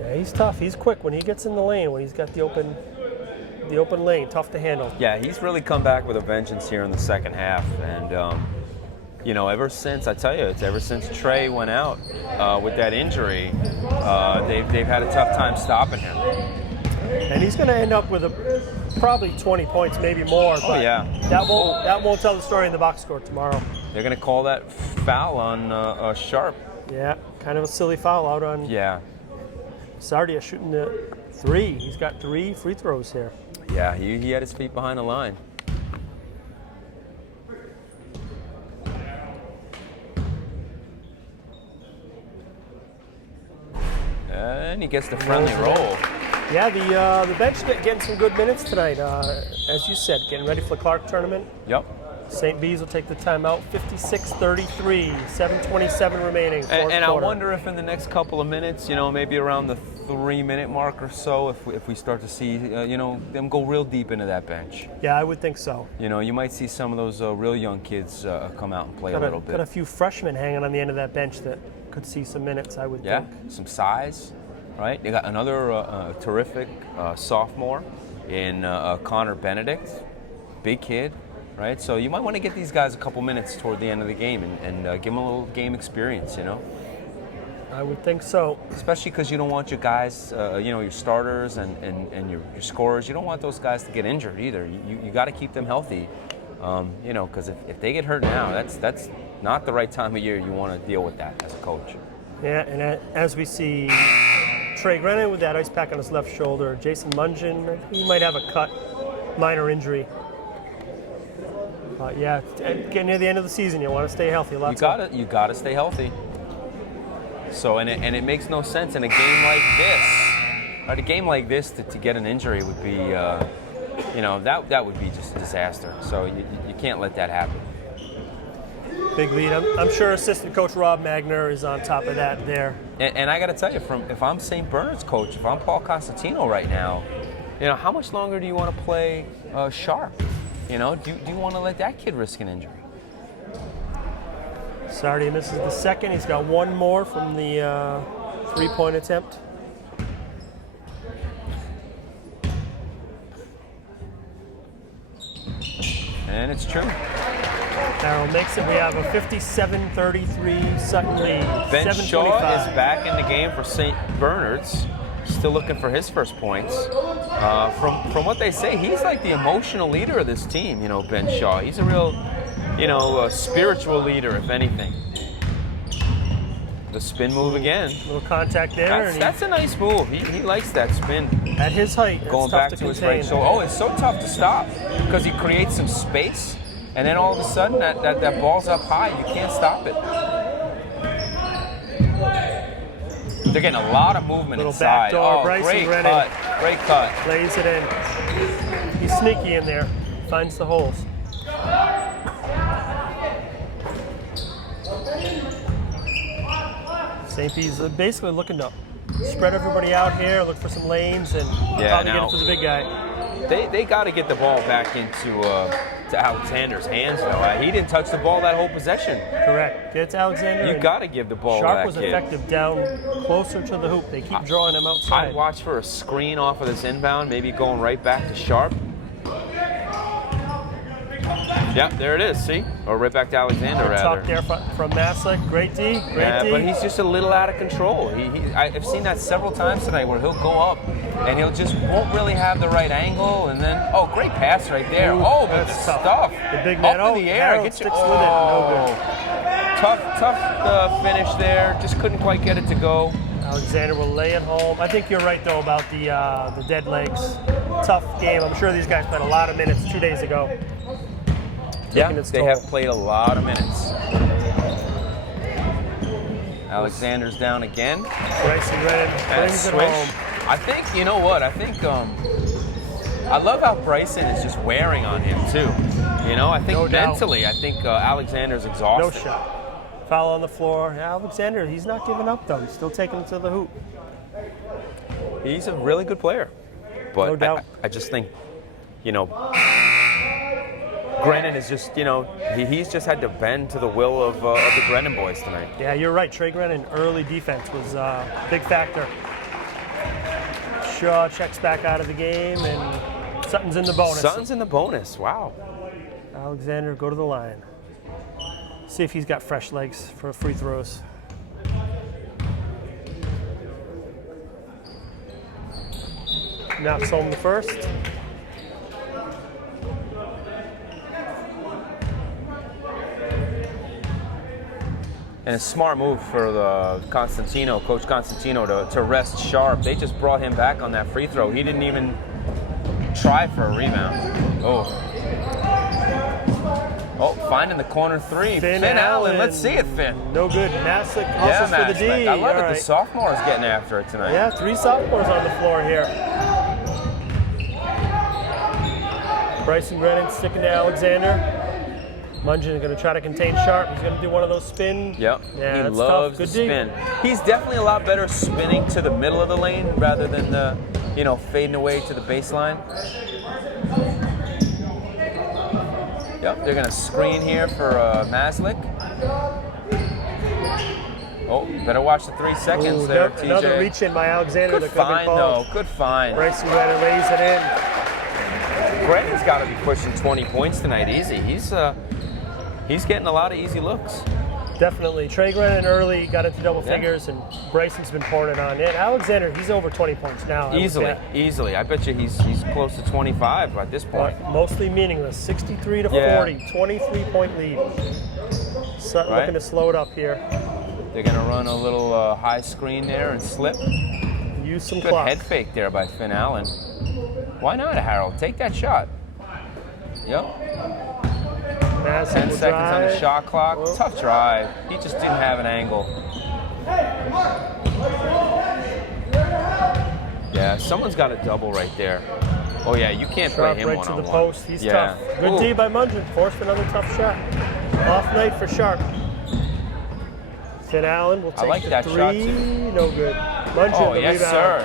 Yeah, he's tough. He's quick when he gets in the lane. When he's got the open lane, tough to handle. Yeah, he's really come back with a vengeance here in the second half. And, ever since, I tell you, it's ever since Trey went out with that injury, they've had a tough time stopping him. And he's going to end up with probably 20 points, maybe more. But yeah. That won't tell the story in the box score tomorrow. They're going to call that foul on Sharp. Yeah, kind of a silly foul out on Yeah. Sardia shooting the 3. He's got 3 free throws here. Yeah, he had his feet behind the line. And he gets the friendly roll. Yeah, the bench getting some good minutes tonight. As you said, getting ready for the Clark tournament. Yep. St. Bees will take the timeout. 56-33, 7:27 remaining. Fourth And I quarter. wonder if in the next couple of minutes, maybe around the 3-minute mark or so, if we start to see, them go real deep into that bench. Yeah, I would think so. You might see some of those real young kids come out and play a little bit. Got a few freshmen hanging on the end of that bench that could see some minutes, I would Yeah, think. some size, right? They got another terrific sophomore in Connor Benedict, big kid, right? So you might want to get these guys a couple minutes toward the end of the game and give them a little game experience, I would think so. Especially because you don't want your guys, your starters and your scorers, you don't want those guys to get injured either. You got to keep them healthy, because if they get hurt now, that's not the right time of year you want to deal with that as a coach. Yeah, and as we see Trey Grennan with that ice pack on his left shoulder, Jason Mungin, he might have a cut, minor injury. Yeah, getting near the end of the season, you want to stay healthy. You gotta stay healthy. So and it makes no sense in a game like this. Right, a game like this to get an injury would be, that would be just a disaster. So you can't let that happen. Big lead. I'm sure assistant coach Rob Magner is on top of that there. And I got to tell you, if I'm St. Bernard's coach, if I'm Paul Constantino right now, how much longer do you want to play Sharp? Do you want to let that kid risk an injury? Sardi misses the second. He's got one more from the three-point attempt. And it's true. Carroll makes it. We have a 57-33 Sutton lead. Ben Shaw 7:25. is back in the game for St. Bernard's. Still looking for his first points. From what they say, he's like the emotional leader of this team, you know, Ben Shaw. He's a real, you know, spiritual leader, if anything. The spin move again. Little contact there. That's a nice move. He likes that spin. At his height, it's Going tough back to to his contain. right shoulder. Oh, it's so tough to stop because he creates some space, and then all of a sudden that ball's up high. You can't stop it. They're getting a lot of movement Little inside. backdoor, Oh, Bryson great Brennan. cut. Great cut. Plays it in. He's sneaky in there. Finds the holes. St. P's basically looking to spread everybody out here, look for some lanes, and probably get it to the big guy. They got to get the ball back into to Alexander's hands, though. He didn't touch the ball that whole possession. Correct. Get to Alexander. You got to give the ball to Sharp that was kid. effective down closer to the hoop. They keep drawing him outside. I'd watch for a screen off of this inbound, maybe going right back to Sharp. Yep, there it is, see? Or right back to Alexander, rather. Top there from Maslick. Great D. Great Yeah, D. but he's just a little out of control. I've seen that several times tonight where he'll go up and he'll just won't really have the right angle, and then, oh, great pass right there. Ooh, Oh, but that's the tough. stuff. The big man. Up in the air. Harold Get sticks you, with it. No good. Tough finish there. Just couldn't quite get it to go. Alexander will lay it home. I think you're right, though, about the dead legs. Tough game. I'm sure these guys played a lot of minutes 2 days ago. Yeah, its they toll. have played a lot of minutes. Alexander's down again. Bryson Brennan brings it Swish. home. I think, you know what, I think, I love how Bryson is just wearing on him, too. You know, I think No doubt. mentally, I think Alexander's No exhausted. shot. Foul on the floor. Alexander, he's not giving up, though. He's still taking it to the hoop. He's a really good player. But No doubt. I just think, you know, Grennan is just, you know, he's just had to bend to the will of the Grennan boys tonight. Yeah, you're right. Trey Grennan, early defense was a big factor. Shaw checks back out of the game, and Sutton's in the bonus. Sutton's in the bonus, wow. Alexander, go to the line. See if he's got fresh legs for free throws. Knocks home the first. And a smart move for the Coach Constantino to rest Sharp. They just brought him back on that free throw. He didn't even try for a rebound. Oh, finding the corner three. Finn Allen. Let's see it, Finn. No good. Maslick Yeah, hustles for the D. I love All it. right. The sophomore is getting after it tonight. Yeah, 3 sophomores on the floor here. Bryson Brennan sticking to Alexander. Mungeon is going to try to contain Sharp. He's going to do one of those spins. Yep. Yeah, he that's loves tough. the Good D. spin. He's definitely a lot better spinning to the middle of the lane rather than the, you know, fading away to the baseline. Yep, they're going to screen here for Maslick. Oh, better watch the 3 seconds Ooh, there, yep, TJ. Another reach in by Alexander. Good that could have been find, called. though. Good find. Bryson Brennan lays it in. Brennan's got to be pushing 20 points tonight easy. He's getting a lot of easy looks. Definitely. Trey Grennan early got into double figures, and Bryson's been pouring it on in. Alexander, he's over 20 points now. Easily. I bet you he's close to 25 at this point. But mostly meaningless. 63 to Yeah. 40, 23-point lead. Sutton Right. looking to slow it up here. They're going to run a little high screen there and slip. Use some Good clock. head fake there by Finn Allen. Why not, Harold? Take that shot. Yep. Madison 10 will seconds on the drive. shot clock. Whoa. Tough drive. He just didn't have an angle. Yeah, someone's got a double right there. Oh yeah, you can't play Sharp him right to one-on-one. the post. He's Yeah. tough. Good Ooh. D by Mungeon. Forced another tough shot. Off night for Sharp. Finn Allen will I take like the that 3. shot, too. No good. Mungeon, Oh, the yes, rebound. sir.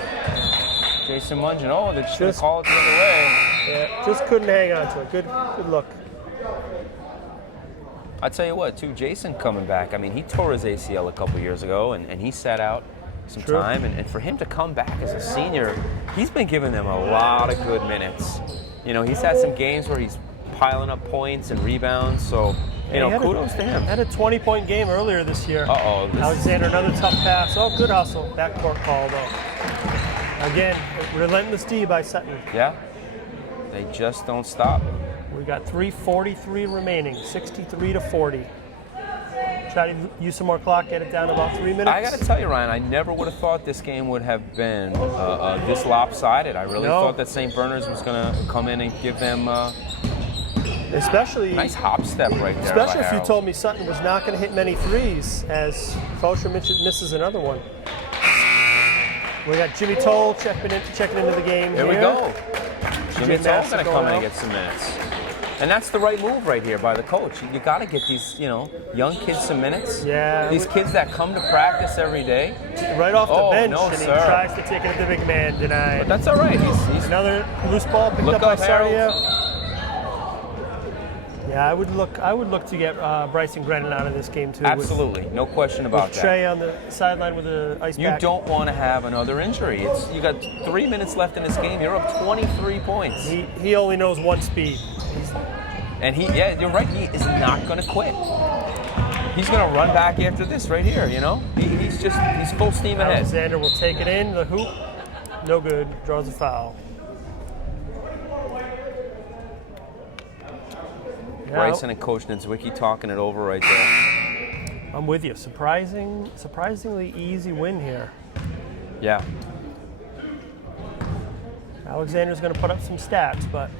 Jason Mungeon. Oh, they're just going to Just- call it the other way. Yeah, just couldn't hang on to it. Good look. I tell you what, too, Jason coming back. I mean, he tore his ACL a couple years ago, and he sat out some True. time. And for him to come back as a senior, he's been giving them a lot of good minutes. You know, he's had some games where he's piling up points and rebounds. So, kudos to him. Had a 20-point game earlier this year. Uh-oh. Alexander, another tough pass. Oh, good hustle. Backcourt call, though. Again, relentless D by Sutton. Yeah. They just don't stop. We got 3:43 remaining, 63-40. Try to use some more clock, get it down to about 3 minutes. I got to tell you, Ryan, I never would have thought this game would have been this lopsided. I really thought that St. Bernard's was going to come in and give them especially nice hop step right there. Especially if you told me Sutton was not going to hit many threes, as Faucher misses another one. We got Jimmy Toll checking into the game. Here we go. Jimmy Toll's going to come in and get some minutes. And that's the right move right here by the coach. You got to get these, young kids some minutes. Yeah. These kids that come to practice every day. Right off the bench, no, and sir. he tries to take it at the big man, denied. But that's all right. He's another loose ball picked up by Sardia. Yeah, I would look to get Bryson Grennan out of this game too. Absolutely, no question about with that. Trey on the sideline with the ice pack. You don't want to have another injury. You got 3 minutes left in this game. You're up 23 points. He only knows one speed. And you're right. He is not going to quit. He's going to run back after this right here. He's full steam ahead. Alexander will take it in the hoop. No good. Draws a foul. Bryson and Coach Niedzwiecki talking it over right there. I'm with you. Surprisingly easy win here. Yeah. Alexander's going to put up some stats, but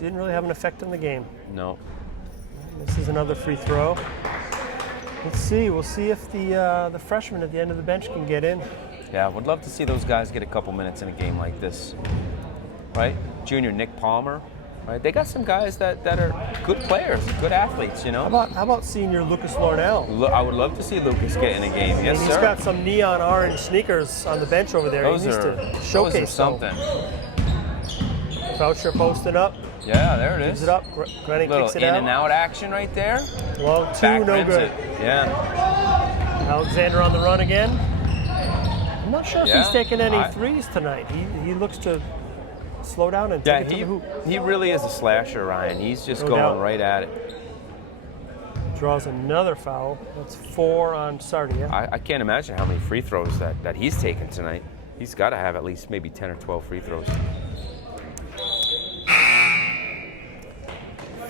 didn't really have an effect on the game. No. This is another free throw. Let's see. We'll see if the freshman at the end of the bench can get in. Yeah, would love to see those guys get a couple minutes in a game like this. Right? Junior Nick Palmer. Right? They got some guys that are good players, good athletes, How about senior Lucas Lornell? I would love to see Lucas get in a game. Yes, He's sir. got some neon orange sneakers on the bench over there. He needs to showcase something. Faucher posting up. Yeah, there it is. Gives it up. Grennan kicks it in out. and out action right there. Long two, Back no good. Yeah. Alexander on the run again. I'm not sure if he's taking any threes tonight. He looks to slow down and take it to the hoop. He really is a slasher, Ryan. He's just going right at it. Draws another foul. That's 4 on Sardia. I can't imagine how many free throws that he's taken tonight. He's got to have at least maybe 10 or 12 free throws.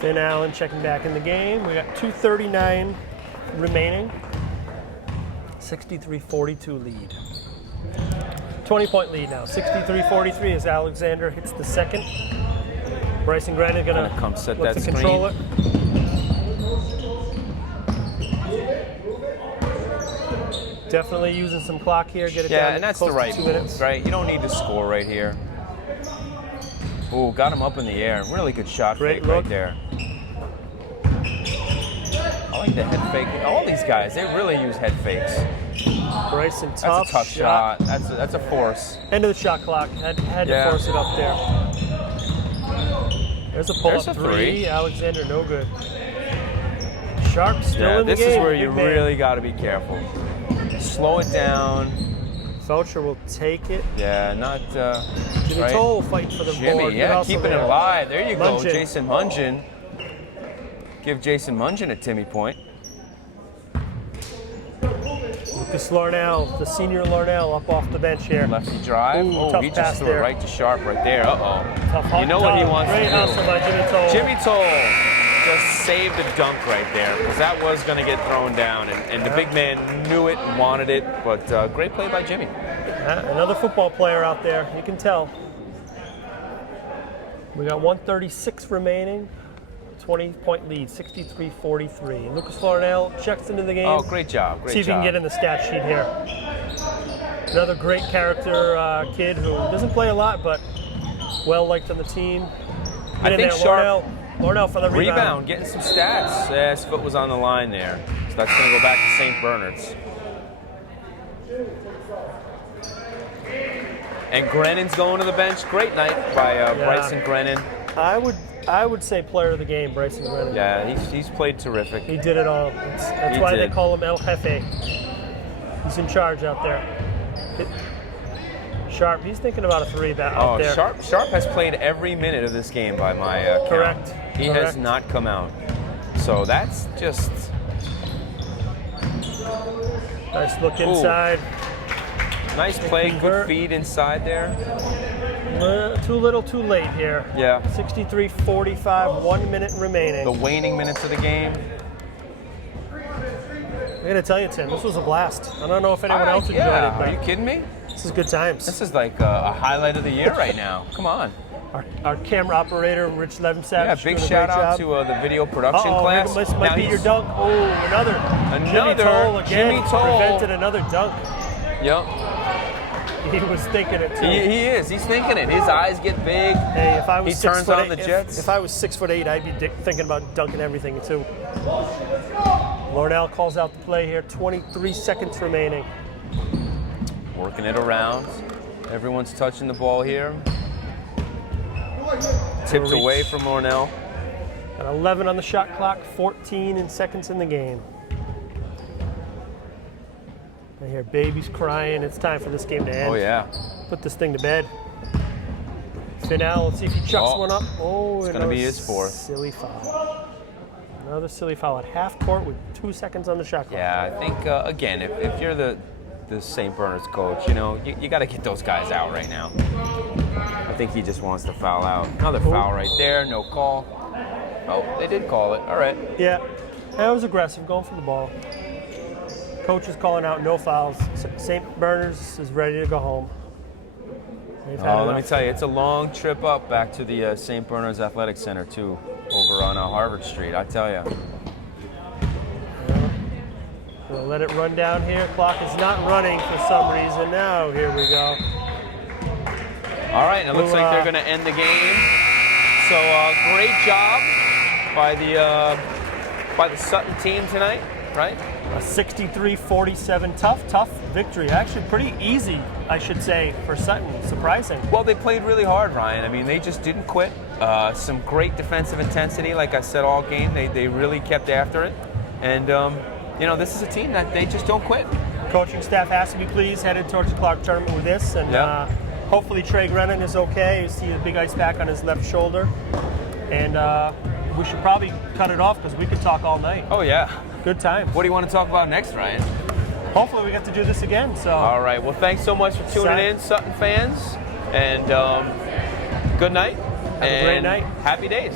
Finn Allen checking back in the game. We got 2:39 remaining. 63-42 lead. 20-point lead now. 63-43 as Alexander hits the second. Bryson Grennan gonna come set look that to control it. Definitely using some clock here. Get it down. Yeah, and that's close the right to 2 move, minutes. right? You don't need to score right here. Ooh, got him up in the air. Really good shot fake right there. I like the head fake. All these guys, they really use head fakes. Bryson, That's a tough shot. That's a force. End of the shot clock. Had to force it up there. There's a pull-up three. Alexander, no good. Sharp still in the game. This is where you really got to be careful. Slow it down. Faucher will take it. Yeah, not Jimmy Toll fighting for the board. Jimmy, yeah, keeping it alive. There you go, Mungeon. Jason Mungeon. Give Jason Mungeon a Timmy point. Lucas Larnell, the senior Larnell, up off the bench here. Lefty drive. Ooh, He just threw it right to Sharp right there. Tough You know what he wants to Great do. hustle by Jimmy Toll. Jimmy Toll just saved a dunk right there because that was going to get thrown down, and the big man knew it and wanted it, but great play by Jimmy. Another football player out there, you can tell. We got 1:36 remaining. 20-point lead, 63-43. Lucas Larnell checks into the game. Oh, great job. Great See if he can get in the stat sheet here. Another great character kid who doesn't play a lot, but well liked on the team. I think Sharp. Larnell for the rebound. Getting some stats. Yeah, his foot was on the line there. So that's going to go back to St. Bernard's. And Grennan's going to the bench. Great night by Bryson Grennan. I would say player of the game, Bryson Grennan. Yeah, he's played terrific. He did it all. That's why they call him El Jefe. He's in charge out there. Sharp, he's thinking about a 3 out there. Sharp has played every minute of this game by my count. Correct. He has not come out. So that's just... Nice look inside. Nice play, good feed inside there. Too little, too late here. Yeah. 63-45, 1 minute remaining. The waning minutes of the game. I'm going to tell you, Tim, this was a blast. I don't know if anyone else enjoyed it, but are you kidding me? this is good times. This is like a highlight of the year right now. Come on. Our camera operator, Rich Levensavage. Yeah, big shout out to the video production class. This might be your dunk. Oh, another Jimmy Toll again. Jimmy Toll prevented another dunk. Yep. He was thinking it too. He is. He's thinking it. His eyes get big. Hey, if I was he turns on the Jets. If I was 6'8", I'd be thinking about dunking everything too. Lornell calls out the play here. 23 seconds remaining. Working it around. Everyone's touching the ball here. Tipped away from Lornell. Got 11 on the shot clock. 14 seconds in the game. I hear babies crying. It's time for this game to end. Oh, yeah. Put this thing to bed. Finale, let's see if he chucks one up. Oh, it's going to be his 4th. Silly foul. Another silly foul at half court with 2 seconds on the shot clock. Yeah, I think, again, if you're the St. Bernard's coach, you know, you got to get those guys out right now. I think he just wants to foul out. Another foul right there, no call. Oh, they did call it. All right. Yeah, that was aggressive, going for the ball. Coach is calling out no fouls. St. Bernard's is ready to go home. Let me tell you, it's a long trip up back to the St. Bernard's Athletic Center, too, over on Harvard Street, I tell you. We'll let it run down here. Clock is not running for some reason. Now, here we go. All right, and it looks like they're going to end the game. So great job by the Sutton team tonight, right? A 63-47 tough victory. Actually pretty easy, I should say, for Sutton. Surprising. Well, they played really hard, Ryan. I mean, they just didn't quit. Some great defensive intensity, like I said, all game. They really kept after it. And, you know, this is a team that they just don't quit. Coaching staff has to be pleased, headed towards the Clark tournament with this. And hopefully Trey Grennan is okay. You see a big ice pack on his left shoulder. And we should probably cut it off because we could talk all night. Oh, yeah. Good time. What do you want to talk about next, Ryan? Hopefully we get to do this again. So. All right. Well, thanks so much for tuning in, Sutton fans. And good night. Have a great night. Happy days.